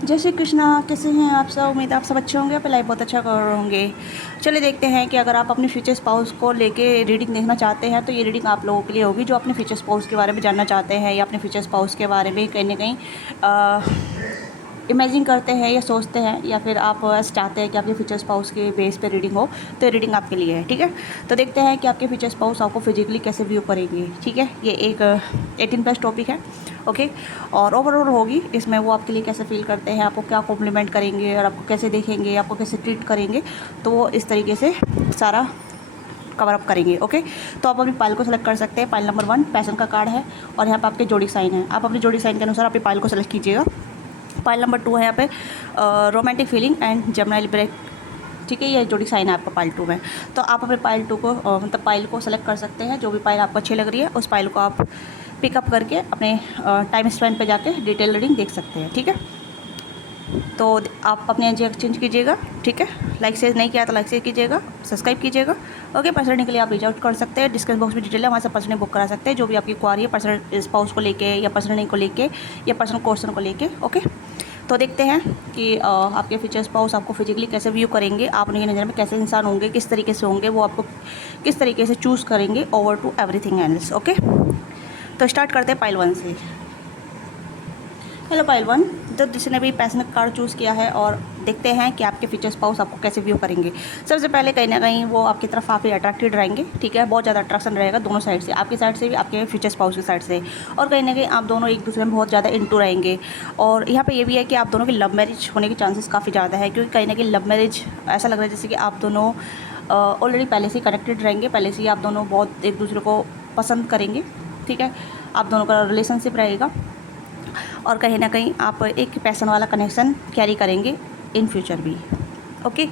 जय श्री कृष्णा। कैसे हैं आप सब? उम्मीद है आप सब अच्छे होंगे, अपनी लाइफ बहुत अच्छा कर रहे होंगे। चलिए देखते हैं कि अगर आप अपने फ्यूचर स्पाउस को लेके रीडिंग देखना चाहते हैं तो ये रीडिंग आप लोगों के लिए होगी जो अपने फ्यूचर स्पाउस के बारे में जानना चाहते हैं या अपने फ्यूचर स्पाउस के बारे में कहीं ना कहीं इमेजिन करते हैं या सोचते हैं, या फिर आप चाहते हैं कि आपके फ्यूचर स्पाउस के बेस पे रीडिंग हो, तो ये रीडिंग आपके लिए है। ठीक है, तो देखते हैं कि आपके फ्यूचर स्पाउस आपको फिजिकली कैसे व्यू करेंगे। ठीक है, ये एक 18+ टॉपिक है। ओके, और ओवरऑल होगी इसमें वो आपके लिए कैसे फील करते हैं, आपको क्या कॉम्प्लीमेंट करेंगे और आपको कैसे देखेंगे, आपको कैसे ट्रीट करेंगे, तो वो इस तरीके से सारा कवर अप करेंगे। ओके, तो आप अपनी पाइल को सेलेक्ट कर सकते हैं। पाइल नंबर 1 पैशन का कार्ड है और यहाँ पे आपके जोड़ी साइन है। आप अपनी जोड़ी साइन के अनुसार अपनी पाइल को सेलेक्ट कीजिएगा। पाइल नंबर 2 है यहाँ पे रोमांटिक फीलिंग एंड जमनाइल ब्रेक। ठीक है, ये जोड़ी साइन है आपका पाइल 2 में। तो आप अपने पाइल 2 को मतलब पाइल को सेलेक्ट कर सकते हैं। जो भी पाइल आपको अच्छी लग रही है उस पाइल को आप पिकअप करके अपने टाइम स्पेंड पे जाके डिटेल रीडिंग देख सकते हैं। ठीक है, तो आप अपने एनर्जी एक्सचेंज कीजिएगा। ठीक है, लाइक से नहीं किया तो लाइक से कीजिएगा, सब्सक्राइब कीजिएगा। ओके, पर्सनल के लिए आप रीच आउट कर सकते हैं। डिस्क्रिप्शन बॉक्स में डिटेल है, वहाँ से पर्सनल बुक करा सकते हैं जो भी आपकी क्वारी है, पर्सनल स्पाउस को लेके या पर्सनल को लेके या पर्सनल क्वेश्चन को लेके। ओके, तो देखते हैं कि आपके फ्यूचर स्पाउस आपको फिजिकली कैसे व्यू करेंगे, आप उनकी नज़र में कैसे इंसान होंगे, किस तरीके से होंगे, वो आपको किस तरीके से चूज़ करेंगे over to everything else. Okay, तो स्टार्ट करते हैं पाइल 1 से। हेलो पाइल 1, तो जिसने भी पैशन कार्ड चूज़ किया है और देखते हैं कि आपके फ्यूचर स्पाउस आपको कैसे व्यू करेंगे। सबसे पहले कहीं ना कहीं वो आपकी तरफ काफ़ी अट्रैक्टेड रहेंगे। ठीक है, बहुत ज़्यादा अट्रैक्शन रहेगा दोनों साइड से, आपकी साइड से भी, आपके फ्यूचर स्पाउस की साइड से। और कहीं ना कहीं आप दोनों एक दूसरे में बहुत ज़्यादा इंटू रहेंगे। और यहाँ पे ये भी है कि आप दोनों की लव मैरिज होने के चांसेस काफ़ी ज़्यादा है, क्योंकि कहीं ना कहीं लव मैरिज ऐसा लग रहा है जैसे कि आप दोनों ऑलरेडी पहले से कनेक्टेड रहेंगे, पहले से ही आप दोनों बहुत एक दूसरे को पसंद करेंगे। ठीक है, आप दोनों का रिलेशनशिप रहेगा और कहीं ना कहीं आप एक पैशन वाला कनेक्शन कैरी करेंगे इन फ्यूचर भी। ओके,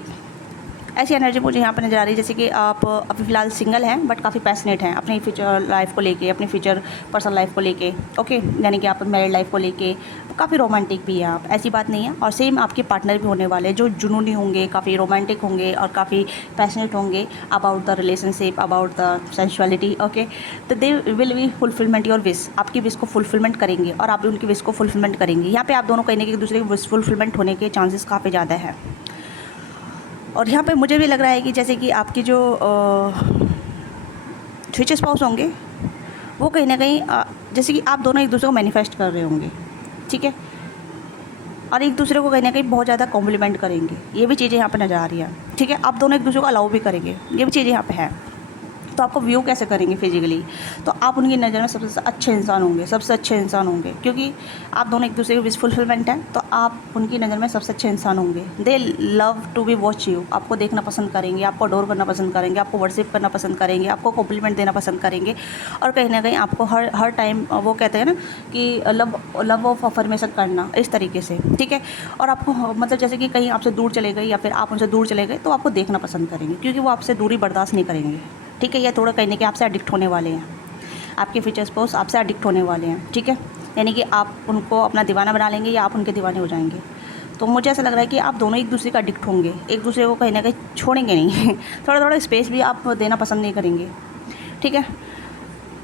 ऐसी एनर्जी मुझे यहाँ पर नज़र आ रही है जैसे कि आप अभी फ़िलहाल सिंगल हैं बट काफ़ी पैशनेट हैं अपनी फ्यूचर लाइफ को लेके, अपनी फ्यूचर पर्सनल लाइफ को लेके। ओके, यानी कि आप मैरिड लाइफ को लेके काफ़ी रोमांटिक भी हैं आप, ऐसी बात नहीं है। और सेम आपके पार्टनर भी होने वाले जो जुनूनी होंगे, काफ़ी रोमांटिक होंगे और काफ़ी पैशनेट होंगे about the relationship, about the sensuality. Okay, तो they will be fulfilment your wish, आपकी विश को फुलफिलमेंट करेंगे और आप भी उनकी विश को फुलफिलमेंट करेंगे। यहाँ पे आप दोनों कहीं ना कहीं एक दूसरे की विश फुलफिलमेंट होने के चांसेस काफ़ी ज़्यादा है। और यहाँ पे मुझे भी लग रहा है कि जैसे कि आपकी जो फ्यूचर स्पाउस होंगे वो कहीं ना कहीं जैसे कि आप दोनों एक दूसरे को मैनिफेस्ट कर रहे होंगे। ठीक है, और एक दूसरे को कहीं ना कहीं बहुत ज़्यादा कॉम्प्लीमेंट करेंगे, ये भी चीज़ें यहाँ पे नज़र आ रही है। ठीक है, आप दोनों एक दूसरे को अलाउ भी करेंगे, ये भी चीज़ें यहाँ पे है। तो आपको व्यू कैसे करेंगे फिजिकली, तो आप उनकी नज़र में सबसे अच्छे इंसान होंगे, सबसे अच्छे इंसान होंगे, क्योंकि आप दोनों एक दूसरे के विश फुलफिलमेंट हैं, तो आप उनकी नज़र में सबसे अच्छे इंसान होंगे। They love to be watch you, आपको देखना पसंद करेंगे, आपको अडोर करना पसंद करेंगे, आपको वर्शिप करना पसंद करेंगे, आपको कॉम्प्लीमेंट देना पसंद करेंगे। और कहीं ना कहीं आपको हर टाइम वो कहते हैं ना कि लव ऑफ अफर्मेशन करना, इस तरीके से। ठीक है, और आपको मतलब जैसे कि कहीं आपसे दूर चले गए या फिर आप उनसे दूर चले गए तो आपको देखना पसंद करेंगे, क्योंकि वो आपसे दूरी बर्दाश्त नहीं करेंगे। ठीक है, ये थोड़ा कहने के आपसे एडिक्ट होने वाले हैं, आपके फ्यूचर स्पाउस आपसे एडिक्ट होने वाले हैं। ठीक है, यानी कि आप उनको अपना दीवाना बना लेंगे या आप उनके दीवाने हो जाएंगे। तो मुझे ऐसा लग रहा है कि आप दोनों एक दूसरे का एडिक्ट होंगे, एक दूसरे को कहीं ना कहीं छोड़ेंगे नहीं थोड़ा थोड़ा स्पेस भी आप देना पसंद नहीं करेंगे। ठीक है,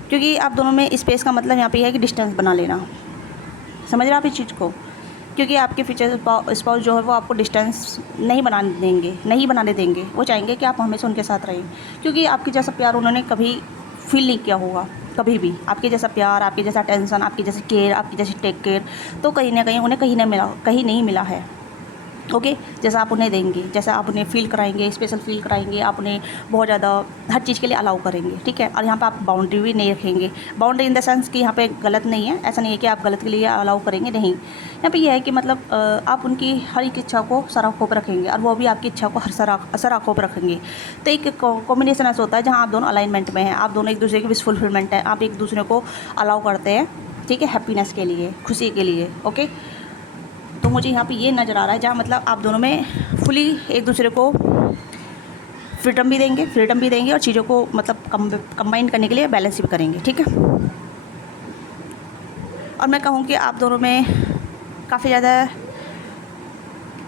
क्योंकि आप दोनों में स्पेस का मतलब यहाँ पे है कि डिस्टेंस बना लेना। समझ रहे आप इस चीज़ को, क्योंकि आपके फ्यूचर स्पाउस जो है वो आपको डिस्टेंस नहीं बनाने देंगे। वो चाहेंगे कि आप हमेशा उनके साथ रहें, क्योंकि आपके जैसा प्यार उन्होंने कभी फील नहीं किया होगा, कभी भी आपके जैसा प्यार, आपके जैसा टेंशन, आपकी जैसी केयर, आपकी जैसी टेक केयर, तो कहीं ना कहीं उन्हें कहीं नहीं मिला है। ओके, जैसा आप उन्हें देंगे, जैसा आप उन्हें फ़ील कराएंगे, स्पेशल फ़ील कराएंगे, आप उन्हें बहुत ज़्यादा हर चीज़ के लिए अलाउ करेंगे। ठीक है, और यहाँ पे आप बाउंड्री भी नहीं रखेंगे। बाउंड्री इन द सेंस कि यहाँ पे गलत नहीं है, ऐसा नहीं है कि आप गलत के लिए अलाउ करेंगे, नहीं। यहाँ पे यह है कि मतलब आप उनकी हर एक इच्छा को सर आँखों पर रखेंगे और वो भी आपकी इच्छा को सर आँखों पर रखेंगे। तो एक कॉम्बिनेशन ऐसा होता है जहाँ आप दोनों अलाइनमेंट में हैं, आप दोनों एक दूसरे की विश फुलफिलमेंट है, आप एक दूसरे को अलाउ करते हैं। ठीक है, हैप्पीनेस के लिए, खुशी के लिए। ओके, तो मुझे यहाँ पे ये नज़र आ रहा है जहाँ मतलब आप दोनों में फुली एक दूसरे को फ्रीडम भी देंगे और चीज़ों को मतलब कंबाइन करने के लिए बैलेंस भी करेंगे। ठीक है, और मैं कहूँ कि आप दोनों में काफ़ी ज़्यादा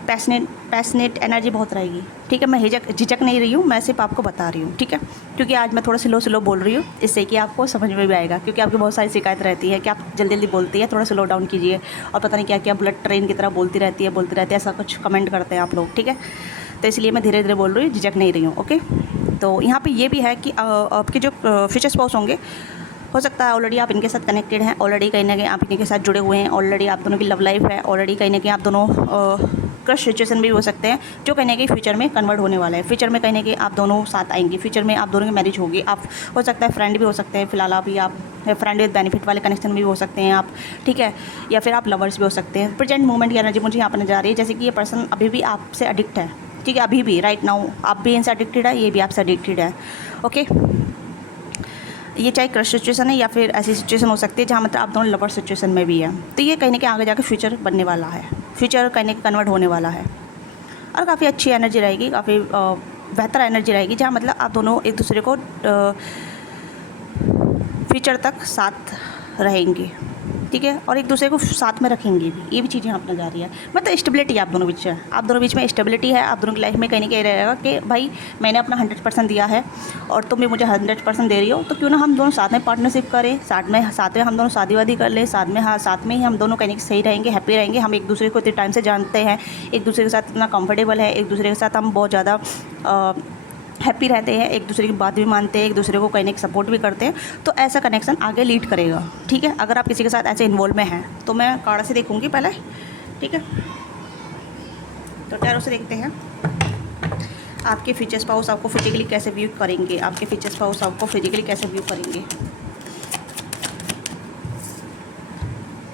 पैशनेट एनर्जी बहुत रहेगी, ठीक है। मैं झिझक नहीं रही हूँ, मैं सिर्फ आपको बता रही हूँ, ठीक है। क्योंकि आज मैं थोड़ा स्लो बोल रही हूँ, इससे कि आपको समझ में भी आएगा, क्योंकि आपकी बहुत सारी शिकायत रहती है कि आप जल्दी बोलती है, थोड़ा स्लो डाउन कीजिए, और पता नहीं क्या क्या बुलेट ट्रेन की तरह बोलती रहती है, ऐसा कुछ कमेंट करते हैं आप लोग, ठीक है। तो इसलिए मैं धीरे धीरे बोल रही हूँ, झिझक नहीं रही हूँ, ओके। तो यहाँ पर ये भी है कि आपके जो फ्यूचर स्पाउस होंगे, हो सकता है ऑलरेडी आप इनके साथ कनेक्टेड हैं, ऑलरेडी कहीं ना कहीं आप इनके साथ जुड़े हुए हैं, ऑलरेडी आप दोनों की लव लाइफ है, ऑलरेडी कहीं ना कहीं आप दोनों क्रश सिचुएशन भी हो सकते हैं, जो कहीं ना कहीं फ्यूचर में कन्वर्ट होने वाला है। फ्यूचर में कहीं ना कहीं आप दोनों साथ आएंगे, फ्यूचर में आप दोनों की मैरिज होगी। आप हो सकता है फ्रेंड भी हो सकते हैं, फिलहाल अभी आप फ्रेंड विद बेनिफिट वाले कनेक्शन भी हो सकते हैं आप, ठीक है, या फिर आप लवर्स भी हो सकते हैं। प्रेजेंट मोमेंट की एनर्जी मुझे यहाँ पर नजर आ रही है, जैसे कि ये पर्सन अभी भी आपसे एडिक्ट है, ठीक है, अभी भी राइट नाउ आप भी इनसे एडिक्टेड है, ये भी आपसे एडिक्टेड है, ओके। ये चाहे क्रश सिचुएशन है या फिर ऐसी सिचुएशन हो सकती है जहाँ मतलब आप दोनों लवर सिचुएशन में भी है। तो ये कहीं ना कहीं आगे जाकर फ्यूचर बनने वाला है, फ्यूचर कहीं ना कहीं कन्वर्ट होने वाला है, और काफ़ी अच्छी एनर्जी रहेगी, काफ़ी बेहतर एनर्जी रहेगी, जहाँ मतलब आप दोनों एक दूसरे को फ्यूचर तक साथ रहेंगे, ठीक है, और एक दूसरे को साथ में रखेंगे भी। ये भी चीज़ें यहाँ पर नजर आ रही है, मतलब स्टेबिलिटी आप दोनों बीच है, आप दोनों बीच में स्टेबिलिटी है। आप दोनों की लाइफ में कहीं ना कहीं रहेगा कि भाई मैंने अपना 100% दिया है और तुम भी मुझे 100% दे रही हो, तो क्यों ना हम दोनों साथ में पार्टनरशिप करें, साथ में हम दोनों शादी वादी कर लें, साथ में, हाँ, साथ में ही हम दोनों कहीं ना कहीं सही रहेंगे, हैप्पी रहेंगे। हम एक दूसरे को इतने टाइम से जानते हैं, एक दूसरे के साथ इतना कंफर्टेबल है, एक दूसरे के साथ हम बहुत ज़्यादा हैप्पी रहते हैं, एक दूसरे की बात भी मानते हैं, एक दूसरे को कहीं ना कहीं सपोर्ट भी करते हैं। तो ऐसा कनेक्शन आगे लीड करेगा, ठीक है। अगर आप किसी के साथ ऐसे इन्वॉल्व में हैं तो मैं कार्ड से देखूंगी पहले, ठीक है। तो टैरो से देखते हैं आपके फ्यूचर स्पाउस आपको फिजिकली कैसे व्यू करेंगे, आपके फ्यूचर स्पाउस आपको फिजिकली कैसे व्यू करेंगे।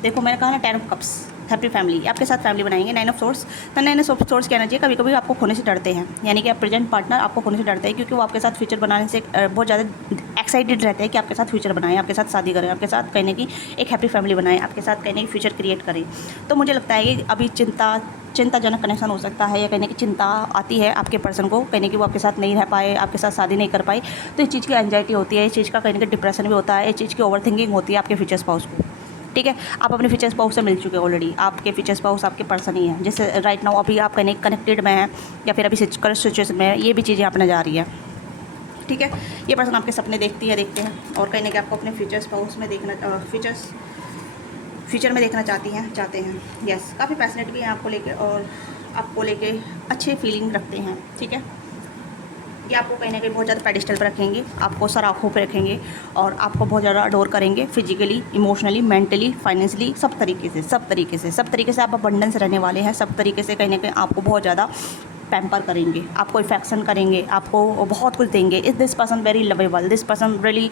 देखो मैंने कहा ना, 10 ऑफ कप्स, हैप्पी फैमिली, आपके साथ फैमिली बनाएंगे। 9 ऑफ सोर्स, तो 9 ऑफ सोर्स की एनर्जी कभी कभी आपको खोने से डरते हैं, यानी कि आप प्रेजेंट पार्टनर आपको खोने से डरते हैं, क्योंकि वो आपके साथ फ्यूचर बनाने से बहुत ज़्यादा एक्साइटेड रहते हैं कि आपके साथ फ्यूचर बनाएं, आपके साथ शादी करें, आपके साथ कहीं ना कहीं एक हैप्पी फैमिली बनाएं, आपके साथ कहीं ना कहीं फ्यूचर क्रिएट करें। तो मुझे लगता है कि अभी चिंताजनक कनेक्शन हो सकता है, या कहने की चिंता आती है आपके पर्सन को, कहने की वो आपके साथ नहीं रह पाए, आपके साथ शादी नहीं कर पाई, तो इस चीज़ की एंजाइटी होती है, इस चीज़ का कहीं ना कहीं डिप्रेशन भी होता है, इस चीज़ की ओवर थिंकिंग होती है आपके फ्यूचर स्पाउस को, ठीक है। आप अपने फ्यूचर स्पाउस से मिल चुके हैं ऑलरेडी, आपके फ्यूचर स्पाउस आपके पर्सन ही है, जैसे राइट नाउ अभी आप कनेक्टेड में हैं या फिर अभी सिचुएशन में है, ये भी चीज़ें आप नजर आ रही है, ठीक है। ये पर्सन आपके सपने देखते हैं और कहीं ना कहीं आपको अपने फ्यूचर स्पाउस में देखना, फ्यूचर में देखना चाहते हैं। यस, काफ़ी पैशनेट भी हैं आपको लेके, और आपको लेके अच्छे फीलिंग रखते हैं, ठीक है। ये आपको कहीं ना कहीं बहुत ज़्यादा पेडिस्टल पर रखेंगे, आपको सर आँखों पर रखेंगे, और आपको बहुत ज़्यादा अडोर करेंगे, फिजिकली, इमोशनली, मेंटली, फाइनेंशियली, सब तरीके से आप अबंडेंस रहने वाले हैं। सब तरीके से कहीं ना कहीं आपको बहुत ज़्यादा पैम्पर करेंगे, आपको इफेक्शन करेंगे, आपको बहुत कुछ देंगे। Is this person very lovable, this person really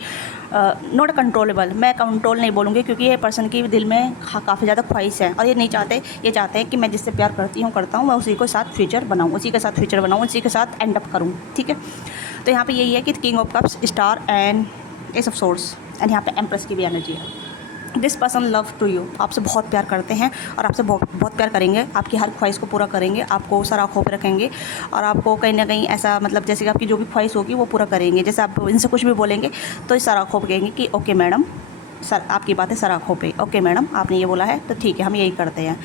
not controllable. मैं कंट्रोल नहीं बोलूँगी, क्योंकि ये पर्सन की दिल में काफ़ी ज़्यादा ख्वाहिश है, और ये नहीं चाहते, ये चाहते हैं कि मैं जिससे प्यार करता हूँ मैं उसी के साथ फ्यूचर बनाऊँ, उसी के साथ एंड अप करूँ, ठीक है। तो यहाँ पे यही है कि king of cups, star and ace of swords, and यहाँ पे एम्प्रेस की भी एनर्जी है। This person love to you, आपसे बहुत प्यार करते हैं और आपसे बहुत प्यार करेंगे, आपकी हर ख्वाहिश को पूरा करेंगे, आपको सर आँखों पर रखेंगे, और आपको कहीं ना कहीं ऐसा, मतलब जैसे कि आपकी जो भी ख्वाहिश होगी वो पूरा करेंगे। जैसे आप इनसे कुछ भी बोलेंगे तो इस सर आँखों पर कहेंगे कि ओके मैडम, सर आपकी बात है सर आँखों पे, ओके मैडम आपने ये बोला है तो ठीक है हम यही करते हैं,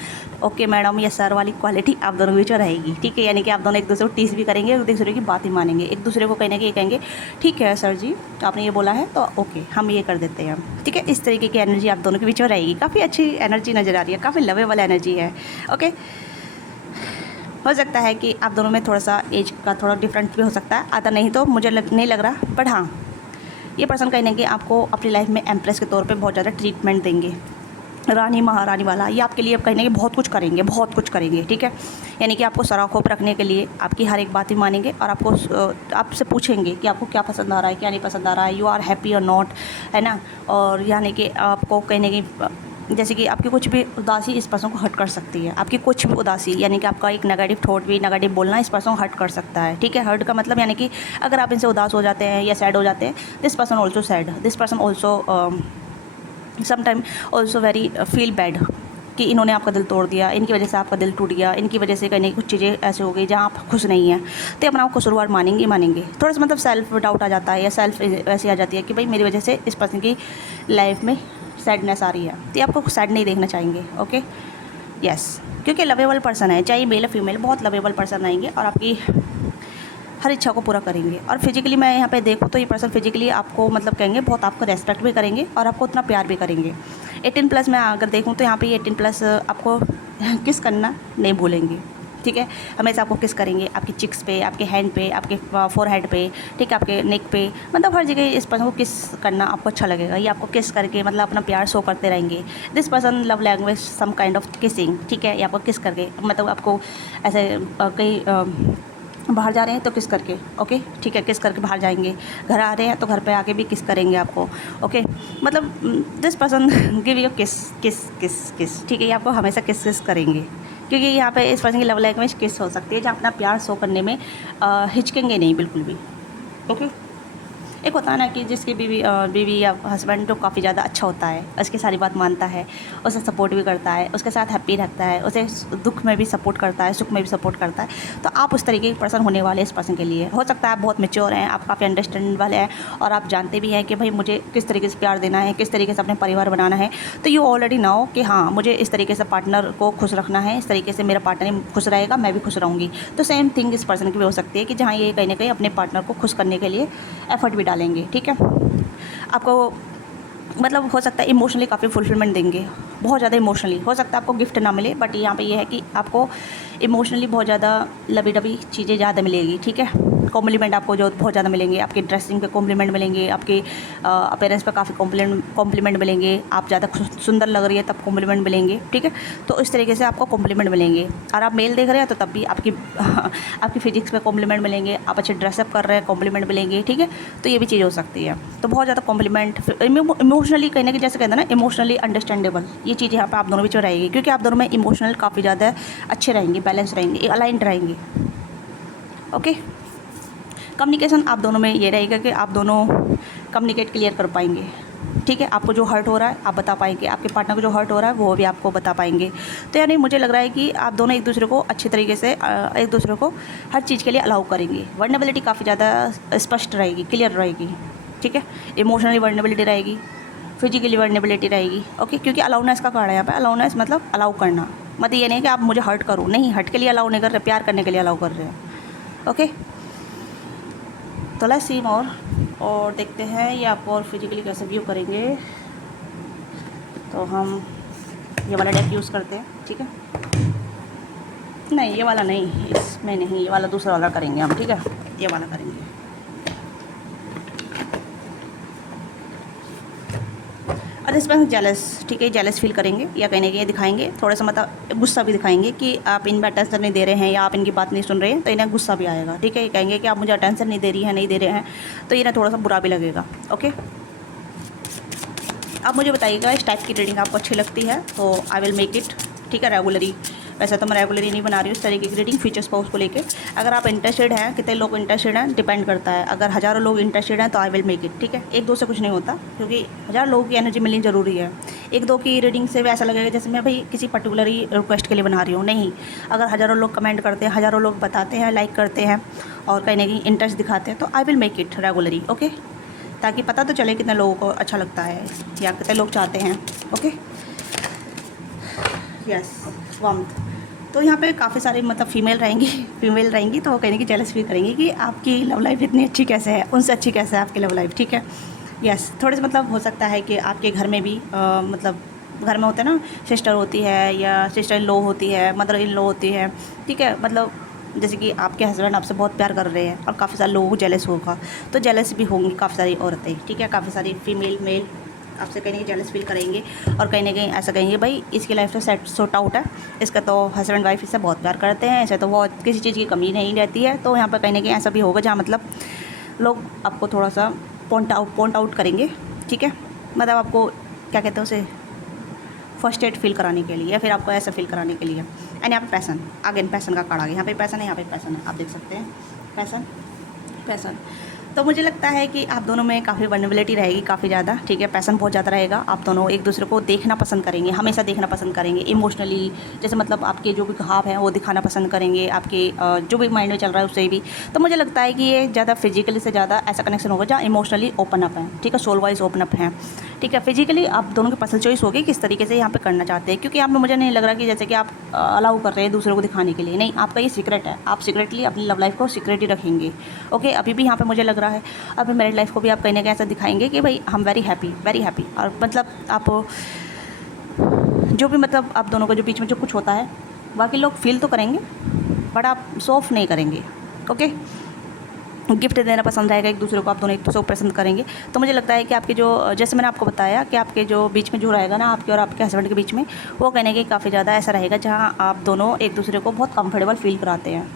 ओके मैडम। ये सर वाली क्वालिटी आप दोनों के बीच में रहेगी, ठीक है। यानी कि आप दोनों एक दूसरे को टीस भी करेंगे, एक दूसरे की बात ही मानेंगे, एक दूसरे को कहीं ना कहीं कहेंगे ठीक है सर जी आपने ये बोला है तो ओके हम ये कर देते हैं, ठीक है। इस तरीके की एनर्जी आप दोनों के बीच में रहेगी, काफ़ी अच्छी एनर्जी नज़र आ रही है, काफ़ी लवेबल एनर्जी है, ओके। हो सकता है कि आप दोनों में थोड़ा सा एज का थोड़ा डिफरेंट भी हो सकता है, आता नहीं तो मुझे नहीं लग रहा, बट हाँ ये पर्सन कहीं ना कहीं आपको अपनी लाइफ में एम्प्रेस के तौर पे बहुत ज़्यादा ट्रीटमेंट देंगे, रानी महारानी वाला। ये आपके लिए कहीं ना कहीं बहुत कुछ करेंगे, ठीक है। यानी कि आपको सर आँखों पर रखने के लिए आपकी हर एक बात ही मानेंगे, और आपसे पूछेंगे कि आपको क्या पसंद आ रहा है, क्या नहीं पसंद आ रहा है, यू आर हैप्पी और नॉट, है ना। और यानी कि आपको कहीं ना कहीं, जैसे कि आपकी कुछ भी उदासी इस पर्सन को हर्ट कर सकती है, आपकी कुछ भी उदासी, यानी कि आपका एक नेगेटिव थॉट भी, नेगेटिव बोलना इस पर्सन को हर्ट कर सकता है, ठीक है। हर्ट का मतलब यानी कि अगर आप इनसे उदास हो जाते हैं या सैड हो जाते हैं, this person also sad, this person also sometime also very feel bad कि इन्होंने आपका दिल तोड़ दिया, इनकी वजह से आपका दिल टूट गया, इनकी वजह से कहीं कुछ चीज़ें ऐसे हो गई जहाँ आप खुश नहीं हैं, तो अपना आपको कसूरवार मानेंगे। थोड़ा सा मतलब सेल्फ डाउट आ जाता है, या सेल्फ ऐसी आ जाती है कि भाई मेरी वजह से इस पर्सन की लाइफ में सैडनेस आ रही है, तो आपको सैड नहीं देखना चाहेंगे, ओके। यस, क्योंकि लवेबल पर्सन है, चाहे मेल या फीमेल, बहुत लवेबल पर्सन आएंगे और आपकी हर इच्छा को पूरा करेंगे। और फिजिकली मैं यहाँ पे देखूँ तो ये पर्सन फिजिकली आपको मतलब कहेंगे बहुत आपको रेस्पेक्ट भी करेंगे और आपको उतना प्यार भी करेंगे। 18+ मैं अगर देखूँ तो यहाँ पे ये 18+ आपको किस करना नहीं भूलेंगे, ठीक है। हमेशा आपको किस करेंगे, आपकी चिक्स पे, आपके हैंड पे, आपके फोरहेड पे, ठीक है, आपके नेक पे, मतलब हर जगह इस पर्सन को किस करना आपको अच्छा लगेगा। ये आपको किस करके मतलब अपना प्यार शो करते रहेंगे। This person love language some kind of kissing, ठीक है। ये आपको किस करके मतलब आपको ऐसे कहीं बाहर जा रहे हैं तो किस करके, ओके, ठीक है, किस करके बाहर जाएंगे। घर आ रहे हैं तो घर पे आके भी किस करेंगे आपको, ओके। मतलब दिस पर्सन गिव यू किस किस किस किस, ठीक है। ये आपको हमेशा किस किस करेंगे, क्योंकि यहाँ पे इस पर्सन की लव लैंग्वेज किस हो सकती है, जहाँ अपना प्यार शो करने में हिचकेंगे नहीं बिल्कुल भी, ओके। एक होता है ना कि जिसकी बीवी या हस्बैंड जो काफ़ी ज़्यादा अच्छा होता है, उसकी सारी बात मानता है, उसे सपोर्ट भी करता है, उसके साथ हैप्पी रखता है, उसे दुख में भी सपोर्ट करता है, सुख में भी सपोर्ट करता है, तो आप उस तरीके के पर्सन होने वाले इस पर्सन के लिए। हो सकता है आप बहुत मैच्योर हैं, आप काफ़ी अंडरस्टैंडिंग वाले हैं और आप जानते भी हैं कि भाई मुझे किस तरीके से प्यार देना है, किस तरीके से अपने परिवार बनाना है। तो यू ऑलरेडी नाउ कि हाँ मुझे इस तरीके से पार्टनर को खुश रखना है, इस तरीके से मेरा पार्टनर खुश रहेगा, मैं भी खुश रहूँगी। तो सेम थिंग इस पर्सन की भी हो सकती है कि जहाँ ये कहीं ना कहीं अपने पार्टनर को खुश करने के लिए एफर्ट भी डालेंगे, ठीक है। आपको मतलब हो सकता है इमोशनली काफ़ी फुलफिलमेंट देंगे, बहुत ज़्यादा इमोशनली। हो सकता है आपको गिफ्ट ना मिले, बट यहाँ पे ये है कि आपको इमोशनली बहुत ज़्यादा लवी डबी चीज़ें ज़्यादा मिलेगी, ठीक है। कॉम्प्लीमेंट आपको जो बहुत ज़्यादा मिलेंगे, आपकी ड्रेसिंग पे कॉम्प्लीमेंट मिलेंगे, आपके अपीयरेंस पे काफ़ी कॉम्प्लीमेंट मिलेंगे, आप ज़्यादा सुंदर लग रही है तब कॉम्प्लीमेंट मिलेंगे, ठीक है। तो इस तरीके से आपको कॉम्प्लीमेंट मिलेंगे। और आप मेल देख रहे हैं तो तब भी आपकी आपकी फिजिक्स पे कॉम्प्लीमेंट मिलेंगे, आप अच्छे ड्रेसअप कर रहे हैं, कॉम्प्लीमेंट मिलेंगे, ठीक है। तो ये भी चीज़ हो सकती है। तो बहुत ज़्यादा कॉम्प्लीमेंट, इमोशनली कहीं ना कहीं जैसे कहते हैं ना इमोशनली अंडरस्टैंडेबल, ये चीज़ यहाँ पे आप दोनों बीच में रहेगी, क्योंकि आप दोनों में इमोशनल काफ़ी ज़्यादा अच्छे रहेंगे, बैलेंस रहेंगे, अलाइंड रहेंगे, ओके। कम्युनिकेशन आप दोनों में ये रहेगा कि आप दोनों कम्युनिकेट क्लियर कर पाएंगे, ठीक है। आपको जो हर्ट हो रहा है आप बता पाएंगे, आपके पार्टनर को जो हर्ट हो रहा है वो भी आपको बता पाएंगे। तो यानी मुझे लग रहा है कि आप दोनों एक दूसरे को अच्छे तरीके से एक दूसरे को हर चीज़ के लिए अलाउ करेंगे। वर्नेबिलिटी काफ़ी ज़्यादा स्पष्ट रहेगी, क्लियर रहेगी, ठीक है। इमोशनली वर्नेबिलिटी रहेगी, फिजिकली वर्नेबिलिटी रहेगी, ओके। क्योंकि अलाउनेस का कार्ड है यहाँ पे। अलाउनेस मतलब अलाउ करना, मतलब ये नहीं कि आप मुझे हर्ट करो, नहीं, हर्ट के लिए अलाउ नहीं कर रहे, प्यार करने के लिए अलाउ कर रहे हैं, ओके। तो लेट्स सी मोर, और देखते हैं ये आपको और फिजिकली कैसे व्यू करेंगे। तो हम ये वाला डेक यूज़ करते हैं, ठीक है। नहीं, ये वाला नहीं, इसमें नहीं, ये वाला दूसरा वाला करेंगे हम, ठीक है। ये वाला करेंगे। और इसमें जेलस, ठीक है, जेलस फील करेंगे या कहीं ना कहीं दिखाएंगे, थोड़ा सा मतलब गुस्सा भी दिखाएंगे कि आप इन पर अटेंशन नहीं दे रहे हैं या आप इनकी बात नहीं सुन रहे हैं, तो इन्हें गुस्सा भी आएगा, ठीक है। ये कहेंगे कि आप मुझे अटेंशन नहीं दे रही हैं, नहीं दे रहे हैं, तो इन्हें थोड़ा सा बुरा भी लगेगा, ओके। आप मुझे बताइएगा इस टाइप की रीडिंग आपको अच्छी लगती है तो आई विल मेक इट, ठीक है, रेगुलरी। वैसे तो मैं रेगुलरी नहीं बना रही हूँ इस तरीके की रीडिंग, फ्यूचर्स पर उसको लेके। अगर आप इंटरेस्टेड हैं, कितने लोग इंटरेस्टेड हैं डिपेंड करता है। अगर हज़ारों लोग इंटरेस्टेड हैं तो आई विल मेक इट, ठीक है। एक दो से कुछ नहीं होता, क्योंकि 1000 लोगों की एनर्जी मिलनी ज़रूरी है। एक दो की रीडिंग से भी ऐसा लगेगा जैसे मैं भाई किसी पर्टिकुलर ही रिक्वेस्ट के लिए बना रही हूँ, नहीं। अगर हज़ारों लोग कमेंट करते हैं, हज़ारों लोग बताते हैं, लाइक करते हैं और कहीं ना कहीं इंटरेस्ट दिखाते हैं, तो I will make it regularly, okay. ताकि पता तो चले कितने लोगों को अच्छा लगता है या कितने लोग चाहते हैं, ओके। Yes, warmth. तो यहाँ पे काफ़ी सारी मतलब फीमेल रहेंगी, तो वो कहने की जेलस फील करेंगी कि आपकी लव लाइफ इतनी अच्छी कैसे है, उनसे अच्छी कैसे है आपकी लव लाइफ, ठीक है। यस, थोड़े से मतलब हो सकता है कि आपके घर में भी मतलब घर में होते हैं ना, सिस्टर होती है या सिस्टर इन लॉ होती है, मदर इन लॉ होती है, ठीक है। मतलब जैसे कि आपके हस्बैंड आपसे बहुत प्यार कर रहे हैं और काफ़ी सारे लोगों को जेलस होगा, तो जेलस भी होंगी काफ़ी सारी औरतें, ठीक है। काफ़ी सारी फीमेल मेल आपसे कहीं ना कहीं जेलस फील करेंगे और कहीं ना कहीं ऐसा कहेंगे भाई इसकी लाइफ तो सेट सॉर्ट आउट है, इसका तो हस्बैंड वाइफ इससे बहुत प्यार करते हैं, ऐसे तो बहुत किसी चीज़ की कमी नहीं रहती है। तो यहाँ पर कहीं ना कहीं ऐसा भी होगा जहाँ मतलब लोग आपको थोड़ा सा पॉइंट आउट करेंगे, ठीक है। मतलब आपको क्या कहते हैं उसे, फर्स्ट एड फील कराने के लिए या फिर आपको ऐसा फील कराने के लिए। एंड यहाँ पे पैसन, अगेन पैसन का कार्ड आ गया। यहाँ पे पैसन है, यहाँ पे पैसन है, आप देख सकते हैं पैसन। तो मुझे लगता है कि आप दोनों में काफ़ी वल्नरेबिलिटी रहेगी काफ़ी ज़्यादा, ठीक है, पैशन बहुत ज़्यादा रहेगा। आप दोनों एक दूसरे को देखना पसंद करेंगे, हमेशा देखना पसंद करेंगे इमोशनली, जैसे मतलब आपके जो भी घाव हैं वो दिखाना पसंद करेंगे, आपके जो भी माइंड में चल रहा है उससे भी। तो मुझे लगता है कि ये ज़्यादा फिजिकली से ज़्यादा ऐसा कनेक्शन होगा जहाँ इमोशनली ओपन अप है, ठीक है, सोल वाइज ओपन अप हैं, ठीक है। फिजिकली आप दोनों की पर्सनल चॉइस होगी किस तरीके से यहाँ पे करना चाहते हैं, क्योंकि यहाँ पे मुझे नहीं लग रहा कि जैसे कि आप अलाउ कर रहे हैं दूसरों को दिखाने के लिए, नहीं, आपका ये सीक्रेट है, आप सीक्रेटली अपनी लव लाइफ को सीक्रेट ही रखेंगे। ओके, अभी भी यहाँ पे मुझे लग रहा है अपनी मैरिड लाइफ को भी आप कहीं ना कहीं ऐसा दिखाएंगे कि भाई हम वेरी हैप्पी, और मतलब आप जो भी मतलब आप दोनों के जो बीच में जो कुछ होता है बाकी लोग फील तो करेंगे बट आप शो ऑफ नहीं करेंगे। ओके, गिफ्ट देना पसंद आएगा एक दूसरे को, आप दोनों एक दूसरे को पसंद करेंगे। तो मुझे लगता है कि आपके जो, जैसे मैंने आपको बताया कि आपके जो बीच में जो रहेगा ना आपके और आपके हस्बैंड के बीच में, वो कहने के काफ़ी ज़्यादा ऐसा रहेगा जहाँ आप दोनों एक दूसरे को बहुत कंफर्टेबल फील कराते हैं।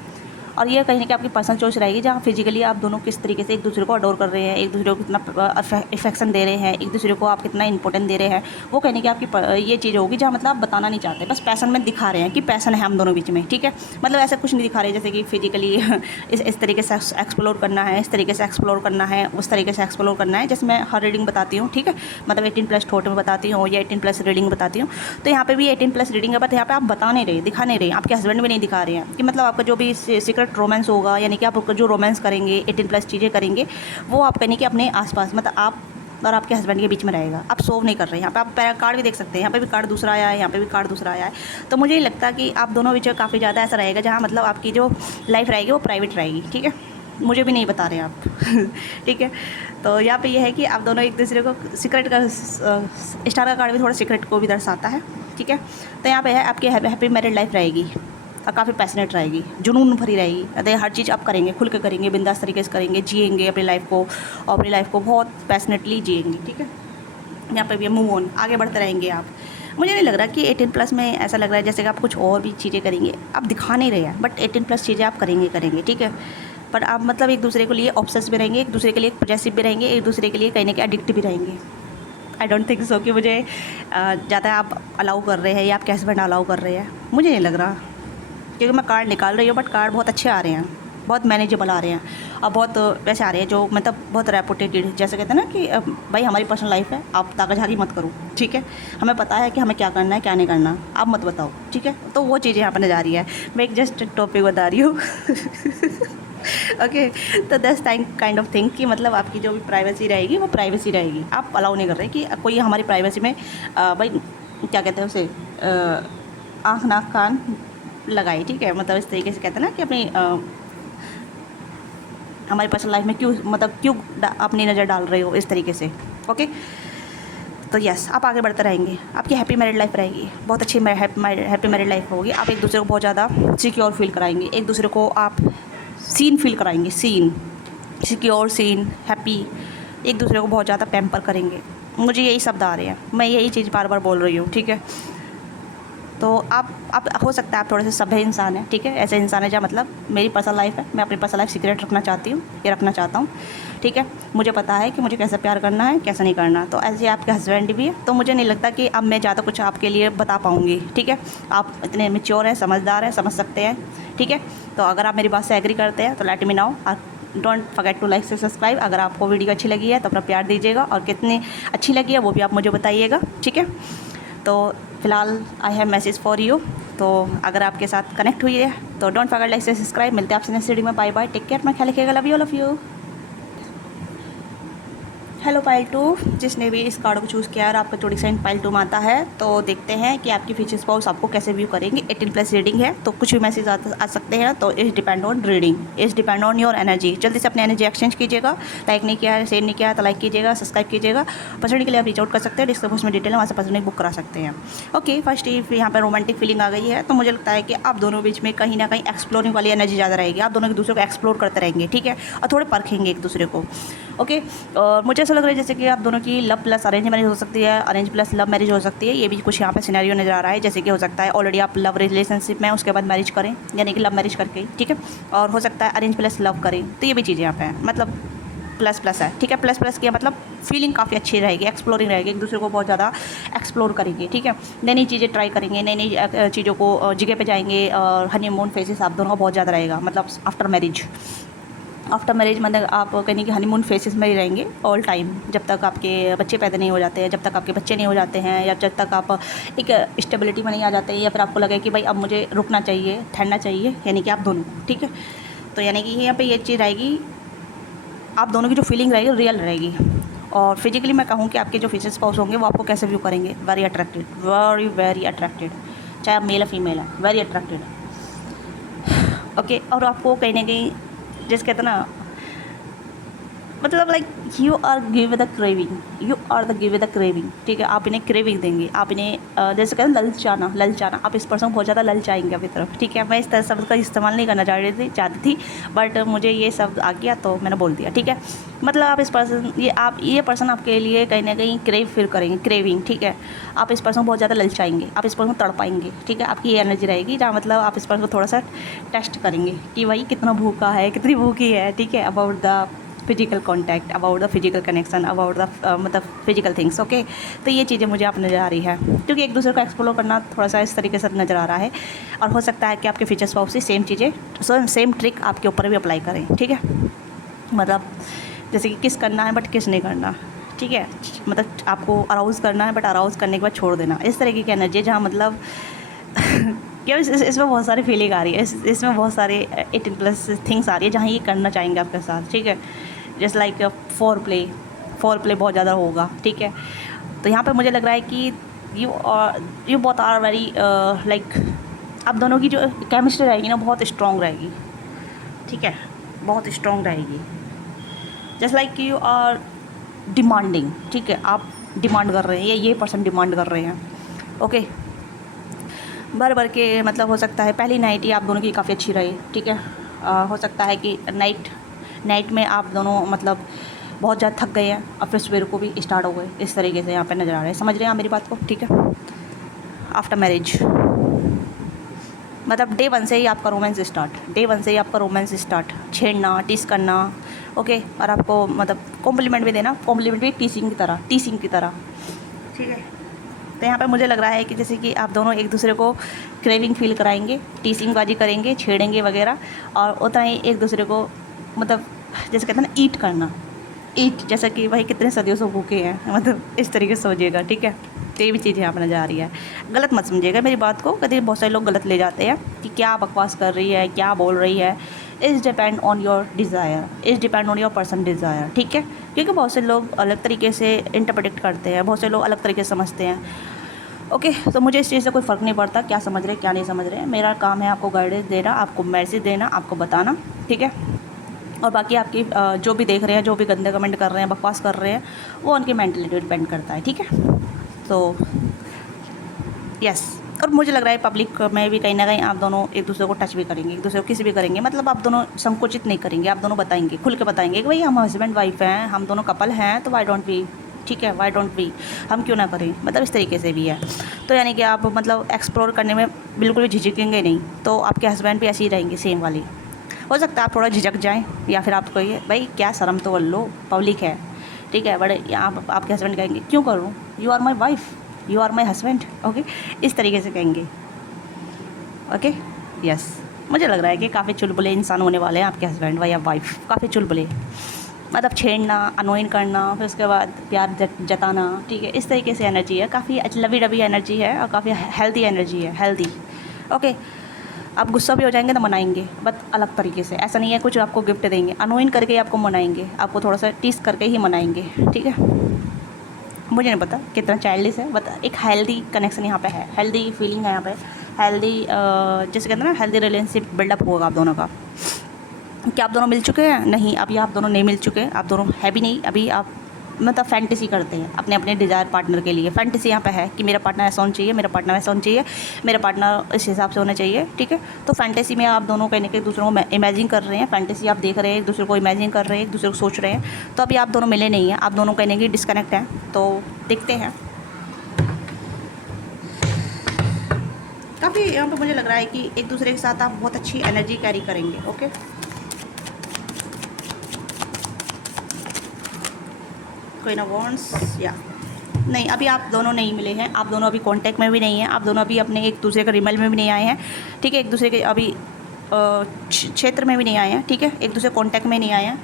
और ये कहीं ना कहीं आपकी पर्सनल चॉइस रहेगी जहाँ फिजिकली आप दोनों किस तरीके से एक दूसरे को अडोर कर रहे हैं, एक दूसरे को कितना अफेक्शन दे रहे हैं, एक दूसरे को आप कितना इंपॉर्टेंट दे रहे हैं, वो कहने की आपकी ये चीज़ होगी जहाँ मतलब आप बताना नहीं चाहते, बस पैसन में दिखा रहे हैं कि पैसन है हम दोनों बीच में, ठीक है। मतलब ऐसा कुछ नहीं दिखा रहे जैसे कि फिजिकली इस तरीके से एक्सप्लोर करना है, इस तरीके से एक्सप्लोर करना है, उस तरीके से एक्सप्लोर करना है, जैसे मैं हर रीडिंग बताती हूँ, ठीक है, मतलब 18+ थॉट में बताती हूँ या 18+ रीडिंग बताती हूँ। तो यहाँ पे भी 18+ रीडिंग है, बट यहाँ पे आप बता नहीं रहे, दिखा नहीं रहे, आपके हस्बैंड भी नहीं दिखा रहे हैं कि मतलब आपका जो भी सीक्रेट रोमांस होगा, यानी कि आप जो रोमांस करेंगे 18+ चीज़ें करेंगे वो आप कहने कि अपने आसपास, मतलब आप और आपके हस्बैंड के बीच में रहेगा, आप सोव नहीं कर रहे हैं। यहाँ पे आप कार्ड भी देख सकते हैं, यहाँ पे भी कार्ड दूसरा आया है, यहाँ पे भी कार्ड दूसरा आया है। तो मुझे नहीं लगता कि आप दोनों बीच में काफ़ी ज़्यादा ऐसा रहेगा जहाँ मतलब आपकी जो लाइफ रहेगी वो प्राइवेट रहेगी, ठीक है, मुझे भी नहीं बता रहे हैं आप ठीक है। तो यहाँ पे ये है कि आप दोनों एक दूसरे को सीक्रेट का, स्टार का कार्ड भी थोड़ा सीक्रेट को भी दर्शाता है, ठीक है। तो यहाँ पे है आपकी हैप्पी मैरिड लाइफ रहेगी और काफ़ी पैशनेट रहेगी, जुनून भरी रहेगी, अरे हर चीज़ आप करेंगे, खुल के करेंगे, बिंदास तरीके से करेंगे, जिएंगे अपनी लाइफ को, और अपनी लाइफ को बहुत पैशनेटली जिएंगे, ठीक है। यहाँ पे भी मूव ऑन, आगे बढ़ते रहेंगे आप। मुझे नहीं लग रहा कि 18+ में ऐसा लग रहा है जैसे कि आप कुछ और भी चीज़ें करेंगे, आप दिखा नहीं रहे हैं, बट 18+ चीज़ें आप करेंगे, ठीक है। पर आप मतलब एक दूसरे के लिए ऑब्सेस भी रहेंगे, एक दूसरे के लिए पॉजेसिव भी रहेंगे, एक दूसरे के लिए कहीं ना कहीं एडिक्टिव भी रहेंगे। आई डोंट थिंक सो कि मुझे ज़्यादा आप अलाउ कर रहे हैं या आपके हस्बैंड अलाउ कर रहे हैं, मुझे नहीं लग रहा, क्योंकि मैं कार्ड निकाल रही हूँ बट कार्ड बहुत अच्छे आ रहे हैं, बहुत मैनेजेबल आ रहे हैं, और बहुत वैसे आ रहे हैं जो मतलब बहुत रेपुटेटेड, जैसे कहते हैं ना कि भाई हमारी पर्सनल लाइफ है, आप ताकाझारी मत करो, ठीक है, हमें पता है कि हमें क्या करना है क्या नहीं करना, आप मत बताओ, ठीक है। तो वो चीज़ें यहाँ पर नजर आ रही है, मैं एक जस्ट टॉपिक बता रही हूँ ओके, तो दैट्स काइंड ऑफ थिंग कि मतलब आपकी जो भी प्राइवेसी रहेगी वो प्राइवेसी रहेगी, आप अलाउ नहीं कर रहे कि कोई हमारी प्राइवेसी में भाई क्या कहते हैं उसे, आँख नाक कान लगाई, ठीक है, मतलब इस तरीके से कहते हैं ना कि अपनी हमारी पर्सनल लाइफ में क्यों अपनी नज़र डाल रहे हो इस तरीके से। ओके, तो यस, आप आगे बढ़ते रहेंगे, आपकी हैप्पी मैरिड लाइफ रहेगी, बहुत अच्छी हैप्पी मैरिड लाइफ होगी। आप एक दूसरे को बहुत ज़्यादा सिक्योर फील कराएंगे, एक दूसरे को आप सीन फील कराएंगे, सीन सिक्योर, सीन हैप्पी, एक दूसरे को बहुत ज़्यादा पैम्पर करेंगे। मुझे यही शब्द आ रहे हैं, मैं यही चीज़ बार बार बोल रही हूँ, ठीक है। तो आप हो सकता है आप थोड़े से सभ्य इंसान हैं, ठीक है, ऐसे इंसान है जहाँ मतलब मेरी पर्सनल लाइफ है, मैं अपनी पर्सनल लाइफ सीक्रेट रखना चाहती हूँ, ये रखना चाहता हूँ, ठीक है। मुझे पता है कि मुझे कैसे प्यार करना है कैसे नहीं करना, तो ऐसे आपके हस्बैंड भी है, तो मुझे नहीं लगता कि अब मैं ज़्यादा कुछ आपके लिए बता पाऊँगी, ठीक है। आप इतने मैच्योर हैं, समझदार हैं, समझ सकते हैं, ठीक है। तो अगर आप मेरी बात से एग्री करते हैं तो let me know, don't forget to like से सब्सक्राइब। अगर आपको वीडियो अच्छी लगी है तो अपना प्यार दीजिएगा, और कितनी अच्छी लगी है वो भी आप मुझे बताइएगा, ठीक है। तो फ़िलहाल I have message for you, तो अगर आपके साथ कनेक्ट हुई है तो डोंट फॉरगेट लाइक से सब्सक्राइब। मिलते हैं आपसे नेक्स्ट वीडियो में, बाय बाय, टेक केयर, अपना ख्याल रखिएगा, love you all of you. Hello pile 2, जिसने भी इस कार्ड को चूज़ किया है और आपका जोड़ी साइन पाइल 2 में आता है, तो देखते हैं कि आपकी फ्यूचर स्पाउस आपको कैसे व्यू करेंगे। 18+ रीडिंग है तो कुछ भी मैसेज आ सकते हैं, तो इस डिपेंड ऑन रीडिंग, इस डिपेंड ऑन योर एनर्जी। जल्दी से अपनी एनर्जी एक्सचेंज कीजिएगा, लाइक नहीं किया है, शेयर नहीं किया है तो लाइक कीजिएगा, सब्सक्राइब कीजिएगा। पर्सनली के लिए आप रीच आउट कर सकते हैं, डिस्क्रिप्शन में डिटेल है, वहाँ से पर्सनली बुक करा सकते हैं। ओके, फर्स्ट यहाँ पर रोमांटिक फीलिंग आ गई है, तो मुझे लगता है कि आप दोनों बीच में कहीं ना कहीं एक्सप्लोरिंग वाली एनर्जी ज़्यादा रहेगी, आप दोनों एक दूसरे को एक्सप्लोर करते रहेंगे, ठीक है, और थोड़े परखेंगे एक दूसरे को। ओके, और मुझे ऐसा लग रहा है जैसे कि आप दोनों की लव प्लस अरेंज मैरिज हो सकती है, अरेंज प्लस लव मैरिज हो सकती है, ये भी कुछ यहाँ पे सिनेरियो नज़र आ रहा है। जैसे कि हो सकता है ऑलरेडी आप लव रिलेशनशिप में उसके बाद मैरिज करें, यानी कि लव मैरिज करके, ठीक है, और हो सकता है अरेंज प्लस लव करें, तो ये भी चीज़ें यहाँ पे हैं, मतलब प्लस प्लस है, ठीक है। प्लस प्लस की मतलब फीलिंग काफ़ी अच्छी रहेगी, एक्सप्लोरिंग रहेगी, एक दूसरे को बहुत ज़्यादा एक्सप्लोर करेंगे, ठीक है, नई नई चीज़ें ट्राई करेंगे, नई नई चीज़ों को जगह पे जाएंगे, और हनीमून फेजेस आप दोनों का बहुत ज़्यादा रहेगा, मतलब आफ्टर मैरिज। आफ्टर मैरिज मतलब आप कहीं कि हनीमून फेसेस में ही रहेंगे ऑल टाइम, जब तक आपके बच्चे पैदा नहीं हो जाते हैं, जब तक आपके बच्चे नहीं हो जाते हैं, या जब तक आप एक स्टेबिलिटी में नहीं आ जाते, या फिर आपको लगे कि भाई अब मुझे रुकना चाहिए, ठहरना चाहिए, यानी कि आप दोनों, ठीक है। तो यानी कि यहाँ पे ये चीज़ रहेगी, आप दोनों की जो फीलिंग रहेगी रियल रहेगी। और फिजिकली मैं कहूँ कि आपके जो फ्यूचर स्पाउस होंगे वो आपको कैसे व्यू करेंगे, very attracted, very very attracted, चाहे आप मेल या फीमेल है, वेरी अट्रैक्टेड। ओके, और आपको कहीं ना कहीं जैसे कहते हैं ना, मतलब like you are give the craving, you are the give the craving, ठीक है। आप इन्हें क्रेविंग देंगे, आप इन्हें जैसे कहते हैं ललचाना, ललचाना, आप इस पर्सन को बहुत ज़्यादा ललचाएंगे अपनी तरफ, ठीक है। मैं इस तरह शब्द का इस्तेमाल नहीं करना चाहती थी, बट मुझे ये शब्द आ गया तो मैंने बोल दिया, ठीक है। मतलब आप इस पर्सन, ये पर्सन आपके लिए कहीं ना कहीं क्रेव फील करेंगे, क्रेविंग, ठीक है। आप इस पर्सन को बहुत ज़्यादा ललचाएंगे, आप इस पर्सन को तड़पाएंगे, ठीक है। आपकी ये एनर्जी रहेगी जहाँ मतलब आप इस पर्सन को थोड़ा सा टेस्ट करेंगे कि भाई कितना भूखा है, कितनी भूखी है, ठीक है। About the physical contact, about the physical connection, about the मतलब फिजिकल थिंग्स, ओके। तो ये चीज़ें मुझे आप नज़र आ रही है, क्योंकि एक दूसरे को एक्सप्लोर करना थोड़ा सा इस तरीके से नज़र आ रहा है। और हो सकता है कि आपके फ्यूचर स्पाउस से सेम चीज़ें, सेम ट्रिक आपके ऊपर भी अप्लाई करें, ठीक है। मतलब जैसे कि किस करना है बट किस नहीं करना, ठीक है। मतलब आपको अराउज़ करना है बट अराउज़ करने के बाद छोड़ देना, इस तरीके की एनर्जी जहाँ मतलब क्या इसमें बहुत सारी फीलिंग आ रही है, इसमें बहुत सारे 18+ थिंग्स आ रही है जहाँ ये करना चाहेंगे आपके साथ, ठीक है। जैसे लाइक फोर प्ले बहुत ज़्यादा होगा, ठीक है। तो यहाँ पे मुझे लग रहा है कि you both are very like, आप दोनों की जो केमिस्ट्री रहेगी ना बहुत स्ट्रॉन्ग रहेगी, ठीक है, बहुत स्ट्रॉन्ग रहेगी। Just like you are demanding, ठीक है, आप डिमांड कर रहे हैं, ये पर्सन डिमांड कर रहे हैं, ओके। भर के मतलब हो सकता है पहली नाइट ही आप दोनों की काफ़ी अच्छी रही, ठीक है। हो सकता है कि नाइट में आप दोनों मतलब बहुत ज़्यादा थक गए हैं और फिर सवेर को भी स्टार्ट हो गए, इस तरीके से यहाँ पे नज़र आ रहा है। समझ रहे हैं आप मेरी बात को, ठीक है। आफ्टर मैरिज मतलब डे 1 से ही आपका रोमांस स्टार्ट, छेड़ना, टीस करना, ओके। और आपको मतलब कॉम्प्लीमेंट भी देना, कॉम्प्लीमेंट भी टीसिंग की तरह, ठीक है। तो यहाँ पे मुझे लग रहा है कि जैसे कि आप दोनों एक दूसरे को क्रेविंग फील कराएंगे, टीसिंग बाजी करेंगे, छेड़ेंगे वगैरह, और उतना ही एक दूसरे को मतलब जैसे कहते हैं ना ईट जैसा कि भाई कितने सदियों से भूखे हैं, मतलब इस तरीके से सोचिएगा, ठीक है। तो ये भी चीज़ यहाँ पर नज़र आ रही है, गलत मत समझिएगा मेरी बात को, कभी बहुत सारे लोग गलत ले जाते हैं कि क्या बकवास कर रही है, क्या बोल रही है। Is depend on your desire, is depend on your person desire, ठीक है। क्योंकि बहुत से लोग अलग तरीके से इंटरप्रेट करते हैं, बहुत से लोग अलग तरीके से समझते हैं, ओके। तो मुझे इस चीज़ से कोई फ़र्क नहीं पड़ता क्या समझ रहे हैं क्या नहीं समझ रहे हैं, मेरा काम है आपको गाइडेंस देना, आपको मैसेज देना, आपको बताना, ठीक है। और बाकी आपकी जो भी देख रहे हैं, जो भी गंदे कमेंट कर रहे हैं, बकवास कर रहे हैं, वो उनकी मेंटलिटी डिपेंड करता है, ठीक है। तो यस, और मुझे लग रहा है पब्लिक में भी कहीं ना कहीं आप दोनों एक दूसरे को टच भी करेंगे, एक दूसरे को किसी भी करेंगे, मतलब आप दोनों संकुचित नहीं करेंगे, आप दोनों बताएंगे, खुल के बताएंगे कि भाई हम हस्बैंड वाइफ हैं, हम दोनों कपल हैं, तो वाई डोंट वी, ठीक है, वाई डोंट वी, हम क्यों ना करें, मतलब इस तरीके से भी है। तो यानी कि आप मतलब एक्सप्लोर करने में बिल्कुल भी झिझकेंगे नहीं, तो आपके हस्बैंड भी ऐसे ही रहेंगे सेम वाली। हो सकता है आप थोड़ा झिझक जाएँ, या फिर आप कहिए भाई क्या शर्म तो कर लो, पब्लिक है, ठीक है। बट आपके हस्बैंड कहेंगे क्यों करूँ, you are my wife, you are my husband, okay, इस तरीके से कहेंगे, ओके। यस, मुझे लग रहा है कि काफ़ी चुलबुले इंसान होने वाले हैं आपके हस्बैंड या वाइफ, काफ़ी चुलबुले, मतलब छेड़ना, अनोइन करना, फिर उसके बाद प्यार जताना, ठीक है, इस तरीके से एनर्जी है, काफ़ी लवी डबी एनर्जी है और काफ़ी हेल्दी एनर्जी है, हेल्दी, ओके। आप गुस्सा भी हो जाएंगे तो मनाएंगे, बट अलग तरीके से, ऐसा नहीं है कुछ आपको गिफ्ट देंगे, अनोइन करके ही आपको मनाएंगे, आपको थोड़ा सा टीस करके ही मनाएंगे, ठीक है। मुझे नहीं पता कितना चाइल्डिश है, बट एक हेल्दी कनेक्शन यहाँ पे है, हेल्दी फीलिंग है यहाँ पे, हेल्दी जैसे कहते हैं ना हेल्दी रिलेशनशिप बिल्डअप होगा आप दोनों का। क्या आप दोनों मिल चुके हैं? नहीं, अभी आप दोनों नहीं मिल चुके, आप दोनों है भी नहीं, अभी आप मतलब फैंटेसी करते हैं अपने अपने डिज़ायर पार्टनर के लिए। फैंटेसी यहाँ पे है कि मेरा पार्टनर ऐसा होना चाहिए, मेरा पार्टनर ऐसा होना चाहिए, मेरा पार्टनर इस हिसाब से होना चाहिए, ठीक है। तो फैंटेसी में आप दोनों कहीं ना कहीं दूसरों को इमेजिन कर रहे हैं, फैंटेसी आप देख रहे हैं, एक दूसरे को इमेजिन कर रहे हैं, एक दूसरे को सोच रहे हैं। तो अभी आप दोनों मिले नहीं हैं, आप दोनों कहीं ना कहीं डिस्कनेक्ट हैं, तो देखते हैं। काफ़ी यहाँ पर मुझे लग रहा है कि एक दूसरे के साथ आप बहुत अच्छी एनर्जी कैरी करेंगे, ओके। कोई ना वॉन्ट्स या नहीं, अभी आप दोनों नहीं मिले हैं, आप दोनों अभी कांटेक्ट में भी नहीं हैं, आप दोनों अभी अपने एक दूसरे के रिमल में भी नहीं आए हैं, ठीक है। एक दूसरे के अभी क्षेत्र में भी नहीं आए हैं, ठीक है, एक दूसरे कॉन्टैक्ट में नहीं आए हैं।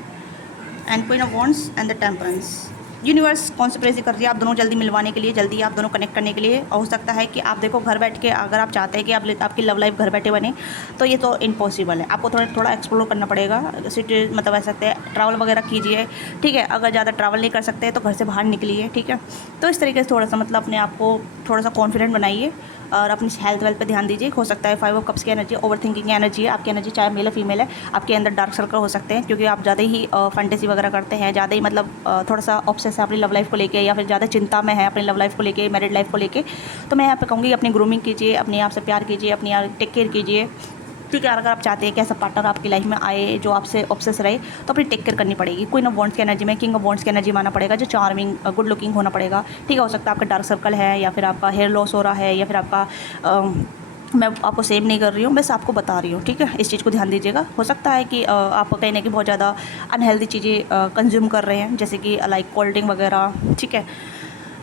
And queen of wands and the temperance, universe conspiracy कर रही है आप दोनों जल्दी मिलवाने के लिए, जल्दी आप दोनों कनेक्ट करने के लिए। और हो सकता है कि आप देखो घर बैठ के, अगर आप चाहते हैं कि आपकी लव लाइफ घर बैठे बने, तो ये तो इम्पॉसिबल है। आपको थोड़ा एक्सप्लोर करना पड़ेगा, सिटी मतलब ऐसा सकते हैं, ट्रैवल वगैरह कीजिए, ठीक है। अगर ज़्यादा ट्रैवल नहीं कर सकते तो घर से बाहर निकलिए, ठीक है। तो इस तरीके से थोड़ा सा मतलब अपने आप को थोड़ा सा कॉन्फिडेंट बनाइए और अपनी हेल्थ वेल्थ पे ध्यान दीजिए। हो सकता है 5 ऑफ कप्स की एनर्जी ओवर थिंकिंग की एनर्जी है, आपकी एनर्जी चाहे मेल है फीमेल है, आपके अंदर डार्क सर्कल हो सकते हैं क्योंकि आप ज़्यादा ही फैंटेसी वगैरह करते हैं, ज़्यादा ही मतलब थोड़ा सा ऑब्सेस है अपनी लव लाइफ को लेके, या फिर ज़्यादा चिंता में है अपनी लव लाइफ को लेके, मैरिड लाइफ को लेके। तो मैं यहाँ पे कहूँगी अपनी ग्रूमिंग कीजिए, अपने आप से प्यार कीजिए, अपनी टेक केयर कीजिए, ठीक है। अगर आप चाहते हैं कि ऐसा पार्टनर आपकी लाइफ में आए जो आपसे ऑब्सेस रहे, तो अपनी टेक केयर करनी पड़ेगी। क्वीन ऑफ वॉन्ड्स की एनर्जी में किंग ऑफ वॉन्ड्स की एनर्जी माना पड़ेगा, जो चार्मिंग गुड लुकिंग होना पड़ेगा, ठीक है। हो सकता है आपका डार्क सर्कल है, या फिर आपका हेयर लॉस हो रहा है, या फिर आपका मैं आपको सेव नहीं कर रही हूँ, बस आपको बता रही हूँ, ठीक है। इस चीज़ को ध्यान दीजिएगा। हो सकता है कि आप कहीं ना कहीं बहुत ज़्यादा अनहेल्दी चीज़ें कंज्यूम कर रहे हैं, जैसे कि लाइक कोल्ड ड्रिंक वगैरह, ठीक है,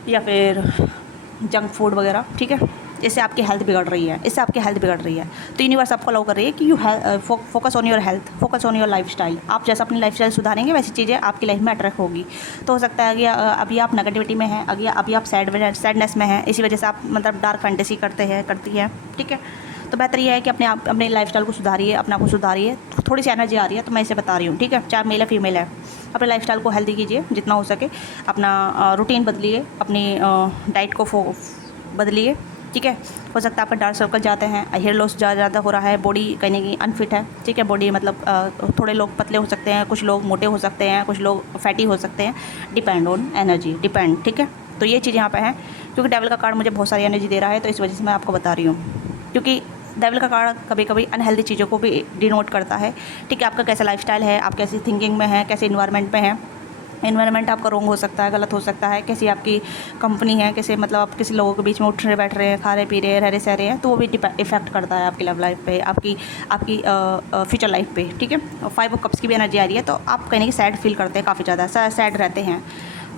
या फिर जंक फूड वगैरह, ठीक है। इससे आपकी हेल्थ बिगड़ रही है, इससे आपकी हेल्थ बिगड़ रही है। तो यूनिवर्स आपको अलाउ कर रही है कि you focus on your health, focus on your lifestyle. आप जैसा अपनी लाइफस्टाइल सुधारेंगे वैसी चीज़ें आपकी लाइफ में अट्रैक्ट होगी। तो हो सकता है कि अभी आप नेगेटिविटी में हैं, अभी आप सैडनेस में हैं, इसी वजह से आप मतलब डार्क फैंटेसी करती है, ठीक है। तो बेहतर ये है कि अपने लाइफस्टाइल को सुधारिए, अपने आप को सुधारिए। थोड़ी सी एनर्जी आ रही है तो मैं इसे बता रही हूँ, ठीक है। चाहे मेल है फीमेल है, अपने लाइफस्टाइल को हेल्दी कीजिए जितना हो सके, अपना रूटीन बदलिए, अपनी डाइट को बदलिए, ठीक है। हो सकता है आपका डार्क सर्कल जाते हैं, हेयर लॉस ज़्यादा हो रहा है, बॉडी कहीं की अनफिट है, ठीक है। बॉडी मतलब थोड़े लोग पतले हो सकते हैं, कुछ लोग मोटे हो सकते हैं, कुछ लोग फैटी हो सकते हैं, डिपेंड ऑन एनर्जी, डिपेंड, ठीक है। तो ये चीज़ यहाँ पे है, क्योंकि डेविल का कार्ड मुझे बहुत सारी एनर्जी दे रहा है, तो इस वजह से मैं आपको बता रही हूँ। क्योंकि डेविल का कार्ड कभी कभी अनहेल्दी चीज़ों को भी डिनोट करता है, ठीक है। आपका कैसा लाइफस्टाइल है, आप कैसी थिंकिंग में है, कैसे इन्वायरमेंट में है। इन्वायरमेंट आपका रॉन्ग हो सकता है, गलत हो सकता है, कैसी आपकी कंपनी है, कैसे मतलब आप किसी लोगों के बीच में उठ रहे बैठ रहे हैं, खा रहे पी रहे हैं, रह रहे सह रहे हैं, तो वो भी इफेक्ट करता है आपकी लव लाइफ पे, आपकी फ्यूचर लाइफ पे, ठीक है। 5 ऑफ कप्स की भी एनर्जी आ रही है, तो आप कहीं सैड फील करते हैं, काफ़ी ज़्यादा सैड रहते हैं।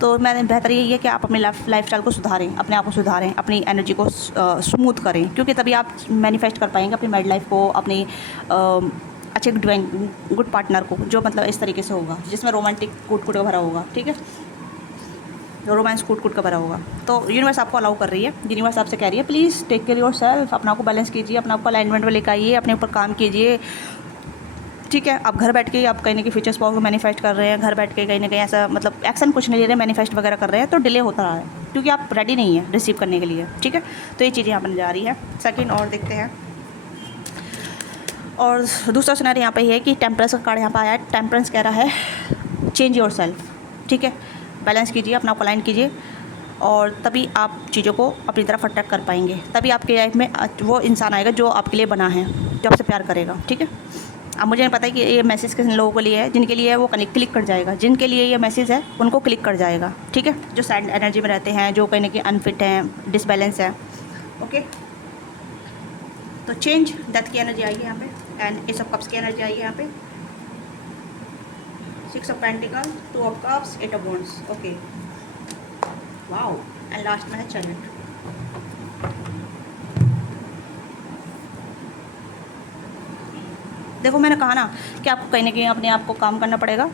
तो मैंने बेहतर यही है कि आप अपनी लाइफस्टाइल को सुधारें, अपने आप को सुधारें, अपनी एनर्जी को स्मूथ करें, क्योंकि तभी आप मैनिफेस्ट कर पाएंगे अपनी मैरिड लाइफ को, अपनी अच्छे गुड पार्टनर को, जो मतलब इस तरीके से होगा, जिसमें रोमांटिक कूट का भरा होगा, ठीक है। रोमांस कूट का भरा होगा। तो यूनिवर्स आपको अलाउ कर रही है, यूनिवर्स आपसे कह रही है please take care yourself, अपना को बैलेंस कीजिए, अपना आपको अलाइनमेंट में लेकर आइए, अपने ऊपर काम कीजिए, ठीक है। आप घर बैठ के आप कहीं ना कहीं फ्यूचर्स पावर को मैनिफेस्ट कर रहे हैं, घर बैठ के कहीं ना कहीं ऐसा मतलब एक्शन कुछ नहीं ले रहे, मैनिफेस्ट वगैरह कर रहे हैं, तो डिले होता रहा है क्योंकि आप रेडी नहीं है रिसीव करने के लिए, ठीक है। तो ये चीज़ यहाँ पर जा रही है। सेकेंड और देखते हैं, और दूसरा सिनेरियो यहाँ पे है कि टेम्परेंस का कार्ड यहाँ पे आया है। टेम्परेंस कह रहा है चेंज योर सेल्फ, ठीक है। बैलेंस कीजिए, अपना अलाइन कीजिए, और तभी आप चीज़ों को अपनी तरफ अट्रैक्ट कर पाएंगे, तभी आपकी लाइफ में वो इंसान आएगा जो आपके लिए बना है, जो आपसे प्यार करेगा, ठीक है। अब मुझे नहीं पता है कि ये मैसेज किन लोगों के लिए है, जिनके लिए वो क्लिक कर जाएगा, जिनके लिए ये मैसेज है उनको क्लिक कर जाएगा, ठीक है। जो सैड एनर्जी में रहते हैं, जो कहीं ना कहीं अनफिट हैं, डिसबैलेंस है, ओके। तो चेंज डेथ की एनर्जी आई है यहाँ पे, एंड एस ऑफ कप्स की एनर्जी आई है यहाँ पे, 6 of pentacle, 2 of cups, 8 of wands, okay, wow. And last में है चैरियट। देखो मैंने कहा ना कि आपको कहीं ना कहीं अपने आप को काम करना पड़ेगा।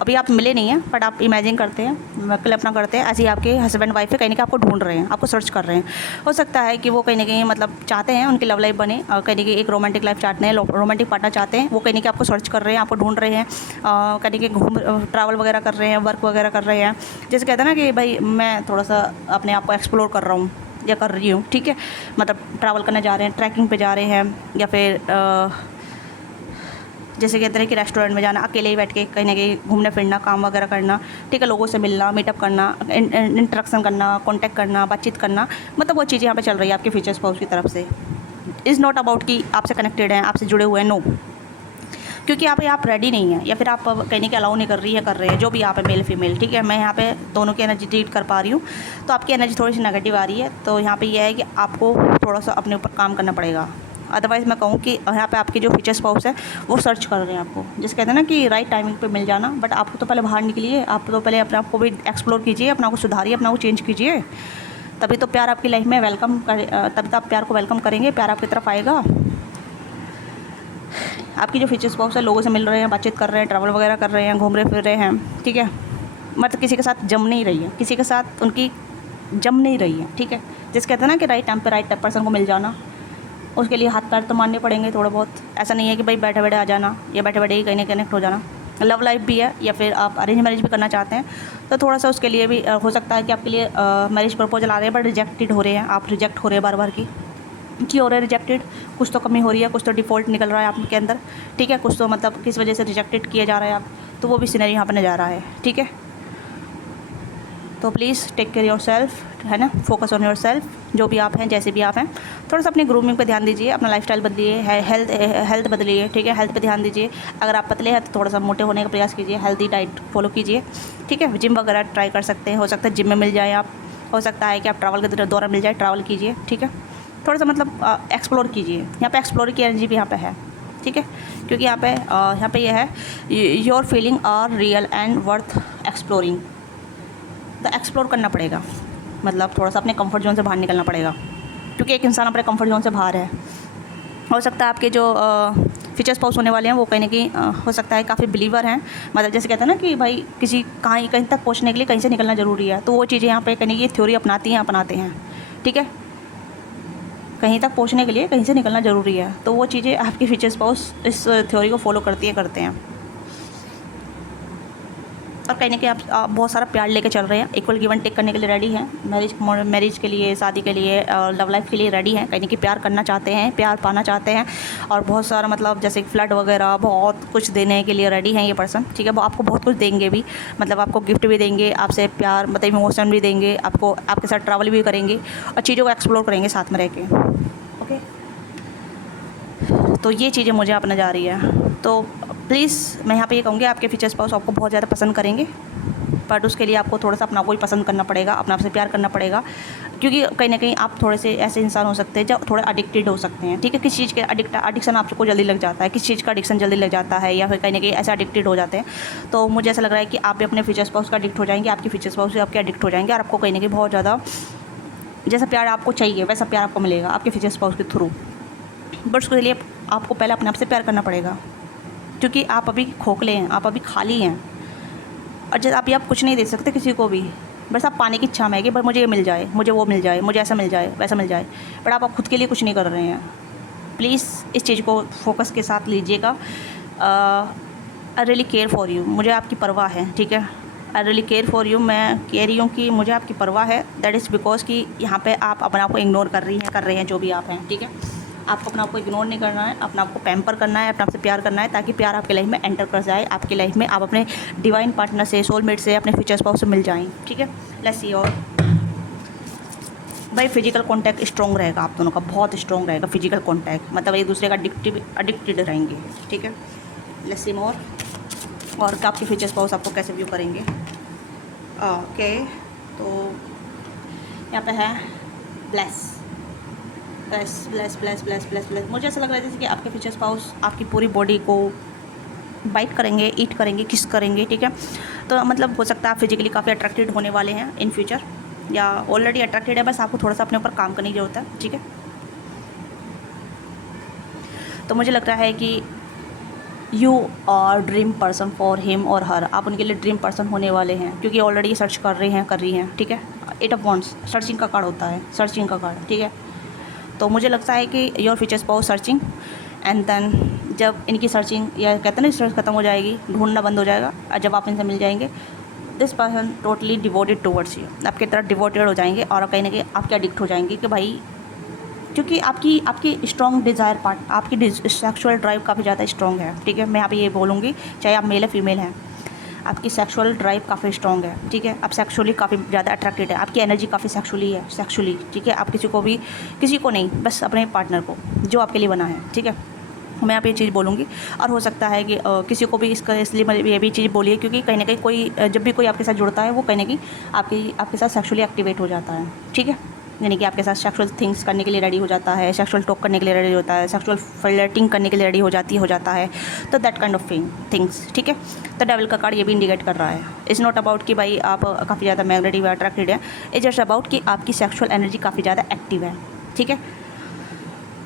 अभी आप मिले नहीं हैं, बट आप इमेजिन करते हैं, कल्पना करते हैं, ऐसे ही आपके हस्बैंड वाइफ है, कहीं ना कहीं आपको ढूंढ रहे हैं, आपको सर्च कर रहे हैं। हो सकता है कि वो कहीं ना कहीं मतलब चाहते हैं उनकी लव लाइफ बने, कहीं ना कहीं एक रोमांटिक लाइफ चाहते हैं, रोमांटिक पार्टनर चाहते हैं, वो कहीं ना कहीं आपको सर्च कर रहे हैं, आपको ढूंढ रहे हैं, कहीं ना कहीं ट्रैवल वगैरह कर रहे हैं, वर्क वगैरह कर रहे हैं। जैसे कहते हैं ना कि भाई मैं थोड़ा सा अपने आप को एक्सप्लोर कर रहा हूँ या कर रही हूँ, ठीक है। मतलब ट्रैवल करने जा रहे हैं, ट्रैकिंग पे जा रहे हैं, या फिर जैसे कहते हैं कि रेस्टोरेंट में जाना, अकेले ही बैठ के कहीं ना कहीं घूमना फिरना, काम वगैरह करना, ठीक है। लोगों से मिलना, मीटअप करना, इंटरेक्शन करना, कांटेक्ट करना, बातचीत करना, मतलब वो चीज़ यहाँ पे चल रही है आपके फ्यूचर स्पाउस की तरफ से। इज़ नॉट अबाउट कि आपसे कनेक्टेड हैं, आपसे जुड़े हुए हैं, नो, क्योंकि यहाँ पे आप रेडी नहीं हैं, या फिर आप कहने के अलाउ नहीं कर रही है, कर रहे हैं, जो भी आप है, मेल फीमेल, ठीक है। मैं यहाँ पे दोनों की एनर्जी ट्रीट कर पा रही हूँ, तो आपकी एनर्जी थोड़ी सी नेगेटिव आ रही है। तो यहाँ पे यह है कि आपको थोड़ा सा अपने ऊपर काम करना पड़ेगा। अदरवाइज़ मैं कहूँ कि यहाँ पे आपके जो फ्यूचर स्पाउस है वो सर्च कर रहे हैं आपको, जिस कहते हैं ना कि राइट टाइमिंग पे मिल जाना। बट आपको तो पहले बाहर निकलिए, आप तो पहले अपने आप को भी एक्सप्लोर कीजिए, अपना को सुधारिए, अपना को चेंज कीजिए, तभी तो प्यार आपकी लाइफ में वेलकम कर, तभी तो आप प्यार को वेलकम करेंगे, प्यार आपकी तरफ आएगा। आपकी जो फ्यूचर स्पाउस है लोगों से मिल रहे हैं, बातचीत कर रहे हैं, ट्रैवल वगैरह कर रहे हैं, घूम रहे फिर रहे हैं, ठीक है। मतलब किसी के साथ जम नहीं रही है, किसी के साथ उनकी जम नहीं रही है, ठीक है। जिस कहते हैं ना कि राइट टाइम पे राइट पर्सन को मिल जाना, उसके लिए हाथ पैर तो मारने पड़ेंगे थोड़ा बहुत। ऐसा नहीं है कि भाई बैठे बैठे आ जाना या बैठे बैठे ही कहीं ना कनेक्ट हो जाना। लव लाइफ भी है या फिर आप अरेंज मैरिज भी करना चाहते हैं तो थोड़ा सा उसके लिए भी हो सकता है कि आपके लिए मैरिज प्रपोजल आ रहे हैं बट रिजेक्टेड हो रहे हैं, आप रिजेक्ट हो रहे हैं बार बार की हो रहे हैं रिजेक्टेड। कुछ तो कमी हो रही है, कुछ तो डिफ़ॉल्ट निकल रहा है आपके अंदर, ठीक है। कुछ तो मतलब किस वजह से रिजेक्टेड किए जा रहे हैं आप, तो वो भी सीनरी यहाँ पर नज़र आ रहा है, ठीक है। तो please take care yourself, है ना, फोकस ऑन योर सेल्फ। जो भी आप हैं, जैसे भी आप हैं, थोड़ा सा अपनी ग्रूमिंग पे ध्यान दीजिए, अपना लाइफस्टाइल बदलिए, हेल्थ बदलिए, ठीक है। हेल्थ पे ध्यान दीजिए। अगर आप पतले हैं तो थोड़ा सा मोटे होने का प्रयास कीजिए, हेल्दी डाइट फॉलो कीजिए, ठीक है। जिम वगैरह ट्राई कर सकते हैं, हो सकता है जिम में मिल जाए आप, हो सकता है कि आप ट्रैवल के दौरान मिल जाए, ट्रैवल कीजिए, ठीक है। थोड़ा सा मतलब एक्सप्लोर कीजिए। यहाँ पे एक्सप्लोर की एनर्जी भी यहाँ पे है, ठीक है, क्योंकि यहाँ पे ये है your feeling are real and worth exploring. तो एक्सप्लोर करना पड़ेगा, मतलब थोड़ा सा अपने कंफर्ट जोन से बाहर निकलना पड़ेगा, क्योंकि एक इंसान अपने कंफर्ट जोन से बाहर है। हो सकता है आपके जो फ्यूचर स्पाउस होने वाले हैं वो कहीं ना कहीं हो सकता है काफ़ी बिलीवर हैं, मतलब जैसे कहते हैं ना कि भाई किसी कहीं तक पहुँचने के लिए कहीं से निकलना ज़रूरी है, तो वो चीज़ें यहाँ पे कहीं ये थ्योरी अपनाते हैं, ठीक है। कहीं तक पहुँचने के लिए कहीं से निकलना ज़रूरी है, तो वो चीज़ें आपके फ्यूचर स्पाउस इस थ्योरी को फॉलो करते हैं। और कहीं ना कहीं आप बहुत सारा प्यार लेके चल रहे हैं, इक्वल गिवन टेक करने के लिए रेडी हैं, मैरिज के लिए, शादी के लिए, लव लाइफ के लिए रेडी हैं। कहीं ना कहीं प्यार करना चाहते हैं, प्यार पाना चाहते हैं, और बहुत सारा मतलब जैसे फ्लड वगैरह बहुत कुछ देने के लिए रेडी हैं ये पर्सन, ठीक है। वो आपको बहुत कुछ देंगे भी, मतलब आपको गिफ्ट भी देंगे, आपसे प्यार मतलब इमोशन भी देंगे, आपको आपके साथ ट्रैवल भी करेंगे और चीज़ों को एक्सप्लोर करेंगे साथ में रह के, ओके। तो ये चीज़ें मुझे आप नज़र आ रही है। तो प्लीज़ मैं यहाँ पे ये कहूँगी, आपके फ्यूचर स्पाउस आपको बहुत ज़्यादा पसंद करेंगे, बट उसके लिए आपको थोड़ा सा अपना को ही पसंद करना पड़ेगा, अपने आप से प्यार करना पड़ेगा, क्योंकि कहीं ना कहीं आप थोड़े से ऐसे इंसान हो सकते हैं जो थोड़े एडिक्टेड हो सकते हैं, ठीक है। किसी चीज़ के एडिक्शन आपको जल्दी लग जाता है, किसी चीज़ का एडिक्शन जल्दी लग जाता है, या फिर कहीं ना कहीं ऐसे एडिक्टेड हो जाते हैं। तो मुझे ऐसा लग रहा है कि आप भी अपने फ्यूचर स्पाउस का एडिक्ट हो जाएंगे, आपके फ्यूचर स्पाउस भी आपके एडिक्ट हो जाएंगे, और आपको कहीं ना कहीं बहुत ज़्यादा जैसा प्यार आपको चाहिए वैसा प्यार आपको मिलेगा आपके फ्यूचर स्पाउस के थ्रू। बट उसके लिए आपको पहले अपने आप से प्यार करना पड़ेगा, क्योंकि आप अभी खोखले हैं, आप अभी खाली हैं, और जैसे आप कुछ नहीं दे सकते किसी को भी, बस आप पाने की इच्छा में है कि भाई मुझे ये मिल जाए, मुझे वो मिल जाए, मुझे ऐसा मिल जाए, वैसा मिल जाए, बट आप खुद के लिए कुछ नहीं कर रहे हैं। प्लीज़ इस चीज़ को फोकस के साथ लीजिएगा। I really care for you, मुझे आपकी परवाह है, ठीक है। I really care for you, मैं कह रही हूँ कि मुझे आपकी परवाह है, दैट इज़ बिकॉज कि यहाँ पे आप अपने आप को इग्नोर कर रहे हैं जो भी आप हैं, ठीक है। आपको अपने आप को इग्नोर नहीं करना है, अपने आप को पैम्पर करना है, अपने आप से प्यार करना है, ताकि प्यार आपके लाइफ में एंटर कर जाए, आपकी लाइफ में आप अपने डिवाइन पार्टनर से, सोलमेट से, अपने फ्यूचर स्पाउस से मिल जाएँ, ठीक है। Let's see. और भाई फिजिकल कांटेक्ट स्ट्रॉन्ग रहेगा आप दोनों का, बहुत स्ट्रॉन्ग रहेगा फिजिकल कांटेक्ट, मतलब एक दूसरे का एडिक्टेड रहेंगे, ठीक है। लेट्स सी मोर। और आपके फ्यूचर स्पाउस आपको कैसे व्यू करेंगे, ओके। तो यहाँ पे है bless bless bless bless bless bless bless. मुझे ऐसा लग रहा है जैसे कि आपके फ्यूचर स्पाउस आपकी पूरी बॉडी को बाइट करेंगे, ईट करेंगे, किस करेंगे, ठीक है। तो मतलब हो सकता है आप फिजिकली काफ़ी अट्रैक्टेड होने वाले हैं इन फ्यूचर, या ऑलरेडी अट्रैक्टेड है, बस आपको थोड़ा सा अपने ऊपर काम करने की ज़रूरत है, ठीक है। तो मुझे लग रहा है कि you are dream person for him और हर, आप उनके लिए ड्रीम पर्सन होने वाले हैं, क्योंकि ऑलरेडी सर्च कर रही हैं, ठीक है। 8 ऑफ वांड्स सर्चिंग का कार्ड होता है, सर्चिंग का कार्ड, ठीक है। तो मुझे लगता है कि your future spouse searching, and then जब इनकी सर्चिंग या कहते हैं ना सर्च खत्म हो जाएगी, ढूंढना बंद हो जाएगा, और जब आप इनसे मिल जाएंगे, this person totally devoted towards you, आपकी तरफ डिवोटेड हो जाएंगे, और कहीं ना कहीं आपके एडिक्ट हो जाएंगे कि भाई, क्योंकि आपकी स्ट्रॉन्ग डिज़ायर पार्ट, आपकी सेक्सुअल ड्राइव काफ़ी ज़्यादा स्ट्रॉन्ग है, ठीक है। मैं यहाँ पे ये बोलूँगी, चाहे आप मेल है फीमेल हैं, आपकी सेक्सुअल ड्राइव काफ़ी स्ट्रॉन्ग है, ठीक है। आप सेक्सुअली काफ़ी ज़्यादा अट्रैक्टेड है, आपकी एनर्जी काफ़ी सेक्सुअली, ठीक है। आप किसी को नहीं, बस अपने पार्टनर को जो आपके लिए बना है, ठीक है। मैं यहाँ पे ये चीज़ बोलूँगी। और हो सकता है कि किसी को भी इसका, इसलिए मैं ये भी चीज़ बोली है क्योंकि कहीं ना कहीं कोई जब भी कोई आपके साथ जुड़ता है वो कहीं ना कहीं आपके साथ सेक्सुअली एक्टिवेट हो जाता है, ठीक है। यानी कि आपके साथ सेक्सुअल थिंग्स करने के लिए रेडी हो जाता है, सेक्सुअल टॉक करने के लिए रेडी होता है, सेक्सुअल फ्लर्टिंग करने के लिए रेडी हो जाता है, तो दैट काइंड ऑफ थिंग्स, ठीक है। तो डेविल का कार्ड ये भी इंडिकेट कर रहा है, इट्स नॉट अबाउट कि भाई आप काफ़ी ज़्यादा मैग्नेटिक अट्रैक्टेड है, इट्स जस्ट अबाउट कि आपकी सेक्सुअल एनर्जी काफ़ी ज़्यादा एक्टिव है, ठीक है।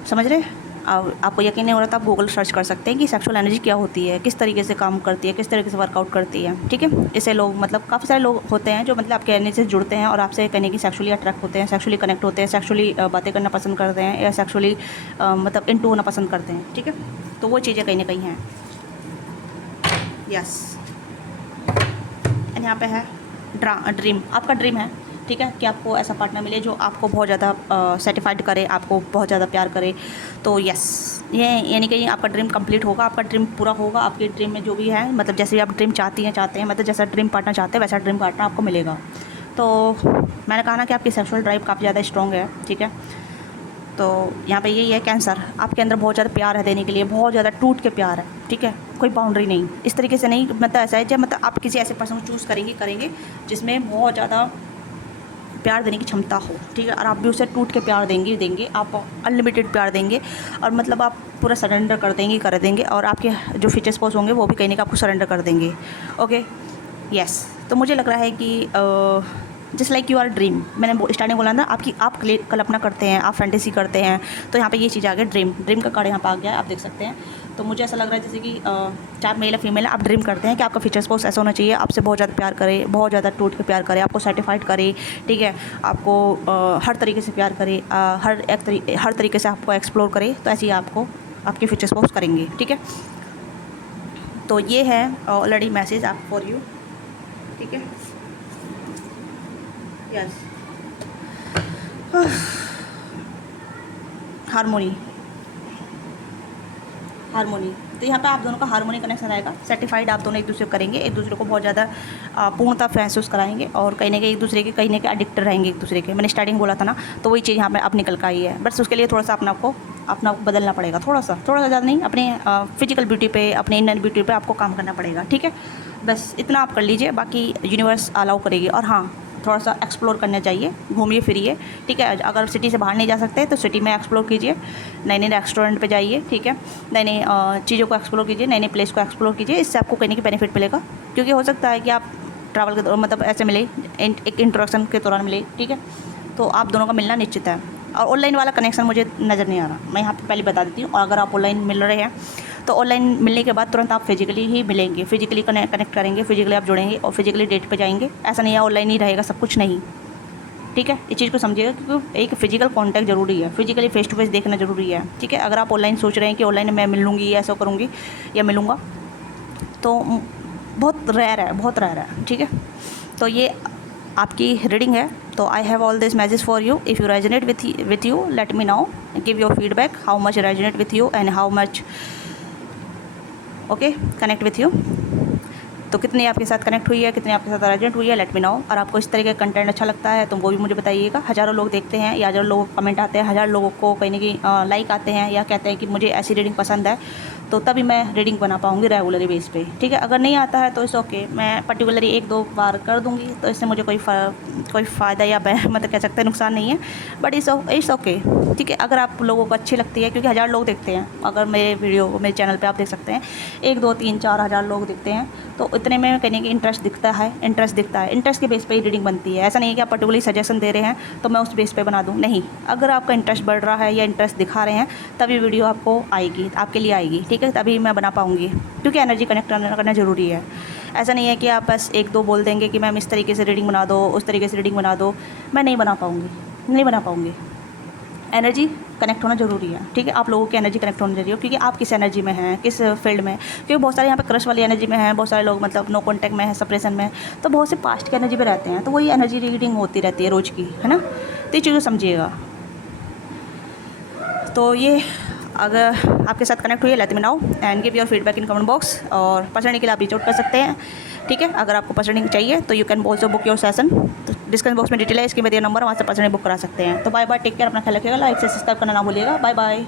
समझ रहे? आपको यकीन नहीं हो रहा तो आप गूगल सर्च कर सकते हैं कि सेक्सुअल एनर्जी क्या होती है, किस तरीके से काम करती है, किस तरीके से वर्कआउट करती है। ठीक है, इससे लोग मतलब काफ़ी सारे लोग होते हैं जो मतलब आपके एनर्जी से जुड़ते हैं और आपसे कहने की सेक्सुअली अट्रैक्ट होते हैं, सेक्सुअली कनेक्ट होते हैं, सेक्सुअली बातें करना पसंद करते हैं या सेक्सुअली मतलब इनटू होना पसंद करते हैं। ठीक है, तो वो चीज़ें कहीं ना कहीं हैं। यस, एंड यहाँ पे है ड्रीम। आपका ड्रीम है, ठीक है, कि आपको ऐसा पार्टनर मिले जो आपको बहुत ज़्यादा सेटिस्फाइड करे, आपको बहुत ज़्यादा प्यार करे। तो यस, ये यानी कि आपका ड्रीम कंप्लीट होगा, आपका ड्रीम पूरा होगा। आपके ड्रीम में जो भी है मतलब जैसे भी आप ड्रीम चाहते हैं मतलब जैसा ड्रीम पार्टनर चाहते हैं वैसा ड्रीम पार्टनर आपको मिलेगा। तो मैंने कहा ना कि आपकी सेक्सुअल ड्राइव काफ़ी ज़्यादा स्ट्रॉन्ग है। ठीक है, तो यहाँ पे यही है कैंसर, आपके अंदर बहुत ज़्यादा प्यार है देने के लिए, बहुत ज़्यादा टूट के प्यार है। ठीक है, कोई बाउंड्री नहीं, इस तरीके से नहीं, मतलब ऐसा है जब मतलब आप किसी ऐसे पर्सन को चूज़ करेंगे जिसमें बहुत ज़्यादा प्यार देने की क्षमता हो। ठीक है, और आप भी उसे टूट के प्यार देंगे, आप अनलिमिटेड प्यार देंगे और मतलब आप पूरा सरेंडर कर देंगे और आपके जो फ्यूचर स्पाउस होंगे वो भी कहीं ना कहीं आपको सरेंडर कर देंगे। ओके, यस, तो मुझे लग रहा है कि just like you are dream, मैंने स्टार्टिंग बोला ना आपकी, आप कल्पना करते हैं, आप फैंटेसी करते हैं, तो यहाँ पे ये चीज़ आ गई ड्रीम का कार्ड यहाँ पे आ गया है, आप देख सकते हैं। तो मुझे ऐसा लग रहा है जैसे कि चाहे मेल या फीमेल है, आप ड्रीम करते हैं कि आपका फ्यूचर स्पाउस ऐसा होना चाहिए, आपसे बहुत ज़्यादा प्यार करे, बहुत ज़्यादा टूट के प्यार करे, आपको सर्टिफाइड करे। ठीक है, आपको हर तरीके से प्यार करे, हर तरीके से आपको एक्सप्लोर करे, तो ऐसे ही आपको आपके फ्यूचर स्पाउस करेंगे। ठीक है, तो ये है ऑलरेडी मैसेज आप फॉर यू। ठीक है, यस, हारमोनी। तो यहाँ पे आप दोनों का हारमोनी कनेक्शन रहेगा, सर्टिफाइड आप दोनों एक दूसरे को करेंगे, एक दूसरे को बहुत ज़्यादा पूर्णता महसूस कराएंगे और कहीं ना कहीं एक दूसरे के कहीं ना कहीं एडिक्टेड रहेंगे एक दूसरे के। मैंने स्टार्टिंग बोला था ना, तो वही चीज़ यहाँ पे अब निकल कर आई है। बस उसके लिए थोड़ा सा अपना को बदलना पड़ेगा, थोड़ा सा ज़्यादा नहीं, अपने फिजिकल ब्यूटी पे, अपने इनर ब्यूटी पे आपको काम करना पड़ेगा। ठीक है, बस इतना आप कर लीजिए, बाकी यूनिवर्स अलाउ करेगी। और हाँ, थोड़ा सा एक्सप्लोर करना चाहिए, घूमिए फिरिए। ठीक है, अगर सिटी से बाहर नहीं जा सकते तो सिटी में एक्सप्लोर कीजिए, नए नए रेस्टोरेंट पे जाइए। ठीक है, नई नई चीज़ों को एक्सप्लोर कीजिए, नए नए प्लेस को एक्सप्लोर कीजिए, इससे आपको कहीं ना कहीं बेनिफिट मिलेगा। क्योंकि हो सकता है कि आप ट्रैवल के मतलब ऐसे मिले, एक इंट्रोडक्शन के दौरान मिले। ठीक है, तो आप दोनों का मिलना निश्चित है। और ऑनलाइन वाला कनेक्शन मुझे नज़र नहीं आ रहा, मैं यहाँ पर पहले बता देती हूँ। और अगर आप ऑनलाइन मिल रहे हैं तो ऑनलाइन मिलने के बाद तुरंत आप फिजिकली ही मिलेंगे, फिजिकली कनेक्ट करेंगे, फिजिकली आप जुड़ेंगे और फिजिकली डेट पे जाएंगे। ऐसा नहीं है ऑनलाइन ही रहेगा सब कुछ, नहीं। ठीक है, इस चीज़ को समझिएगा, क्योंकि एक फिजिकल कांटेक्ट ज़रूरी है, फिजिकली फेस टू फेस देखना ज़रूरी है। ठीक है, अगर आप ऑनलाइन सोच रहे हैं कि ऑनलाइन मैं मिल लूँगी, ऐसा करूँगी या मिलूँगा, तो बहुत रेयर है। ठीक है, तो ये आपकी रीडिंग है। तो I have all this message for you. If you resonate with you, late me no, give your feedback, how much resonate with you and how much okay connect with you. तो कितनी आपके साथ connect हुई है, कितनी आपके साथ resonate हुई है, लेट मी नो। और आपको इस तरह का कंटेंट अच्छा लगता है तो वो भी मुझे बताइएगा। हज़ारों लोग देखते हैं या हज़ारों लोगों कमेंट आते हैं, हज़ार लोगों को कहीं ना कहीं लाइक आते हैं या कहते हैं कि मुझे ऐसी रीडिंग पसंद है, तो तभी मैं रीडिंग बना पाऊँगी रेगुलरी बेस पे। ठीक है, अगर नहीं आता है तो इट्स ओके, मैं पर्टिकुलरली 1-2 बार कर दूँगी, तो इससे मुझे कोई फ़ायदा या मतलब कह सकते हैं नुकसान नहीं है, बट इट्स ओके। ठीक है, अगर आप लोगों को अच्छी लगती है, क्योंकि हज़ार लोग देखते हैं, अगर मेरे वीडियो मेरे चैनल पे आप देख सकते हैं 1, 2, 3, 4 हज़ार लोग देखते हैं, तो इतने में कहने की इंटरेस्ट दिखता है, इंटरेस्ट के बेस पे ही रीडिंग बनती है। ऐसा नहीं है कि आप पर्टिकुलरली सजेशन दे रहे हैं तो मैं उस बेस पे बना दूँ, नहीं। अगर आपका इंटरेस्ट बढ़ रहा है या इंटरेस्ट दिखा रहे हैं तभी वीडियो आपको आएगी, आपके लिए आएगी। ठीक है, तभी मैं बना पाऊँगी, क्योंकि एनर्जी कनेक्ट करना ज़रूरी है। ऐसा नहीं है कि आप बस 1-2 बोल देंगे कि मैम इस तरीके से रीडिंग बना दो, उस तरीके से रीडिंग बना दो, मैं नहीं बना पाऊँगी। एनर्जी कनेक्ट होना ज़रूरी है। ठीक है, आप लोगों की एनर्जी कनेक्ट होना ज़रूरी है, क्योंकि आप किस एनर्जी में हैं, किस फील्ड में। क्योंकि बहुत सारे यहाँ पे क्रश वाली एनर्जी में हैं, बहुत सारे लोग मतलब नो कॉन्टैक्ट में है, सेपरेशन में, तो बहुत से पास्ट की एनर्जी में रहते हैं, तो वही एनर्जी रीडिंग होती रहती है रोज़ की, है ना। तो ये चीज़ को समझिएगा। तो ये अगर आपके साथ कनेक्ट हुई है, late me no and give your feedback in comment box. और पर्सनली के लिए आप रीच आउट कर सकते हैं। ठीक है, अगर आपको पर्सनली चाहिए तो you can also book your session. तो डिस्क्रिप्शन बॉक्स में डिटेल है, इसकी में दिया नंबर, वहाँ से पर्सनली बुक करा सकते हैं। तो बाय बाय, टेक केयर, अपना ख्याल रखिएगा, लाइक से सब्सक्राइब करना ना भूलिएगा। Bye bye.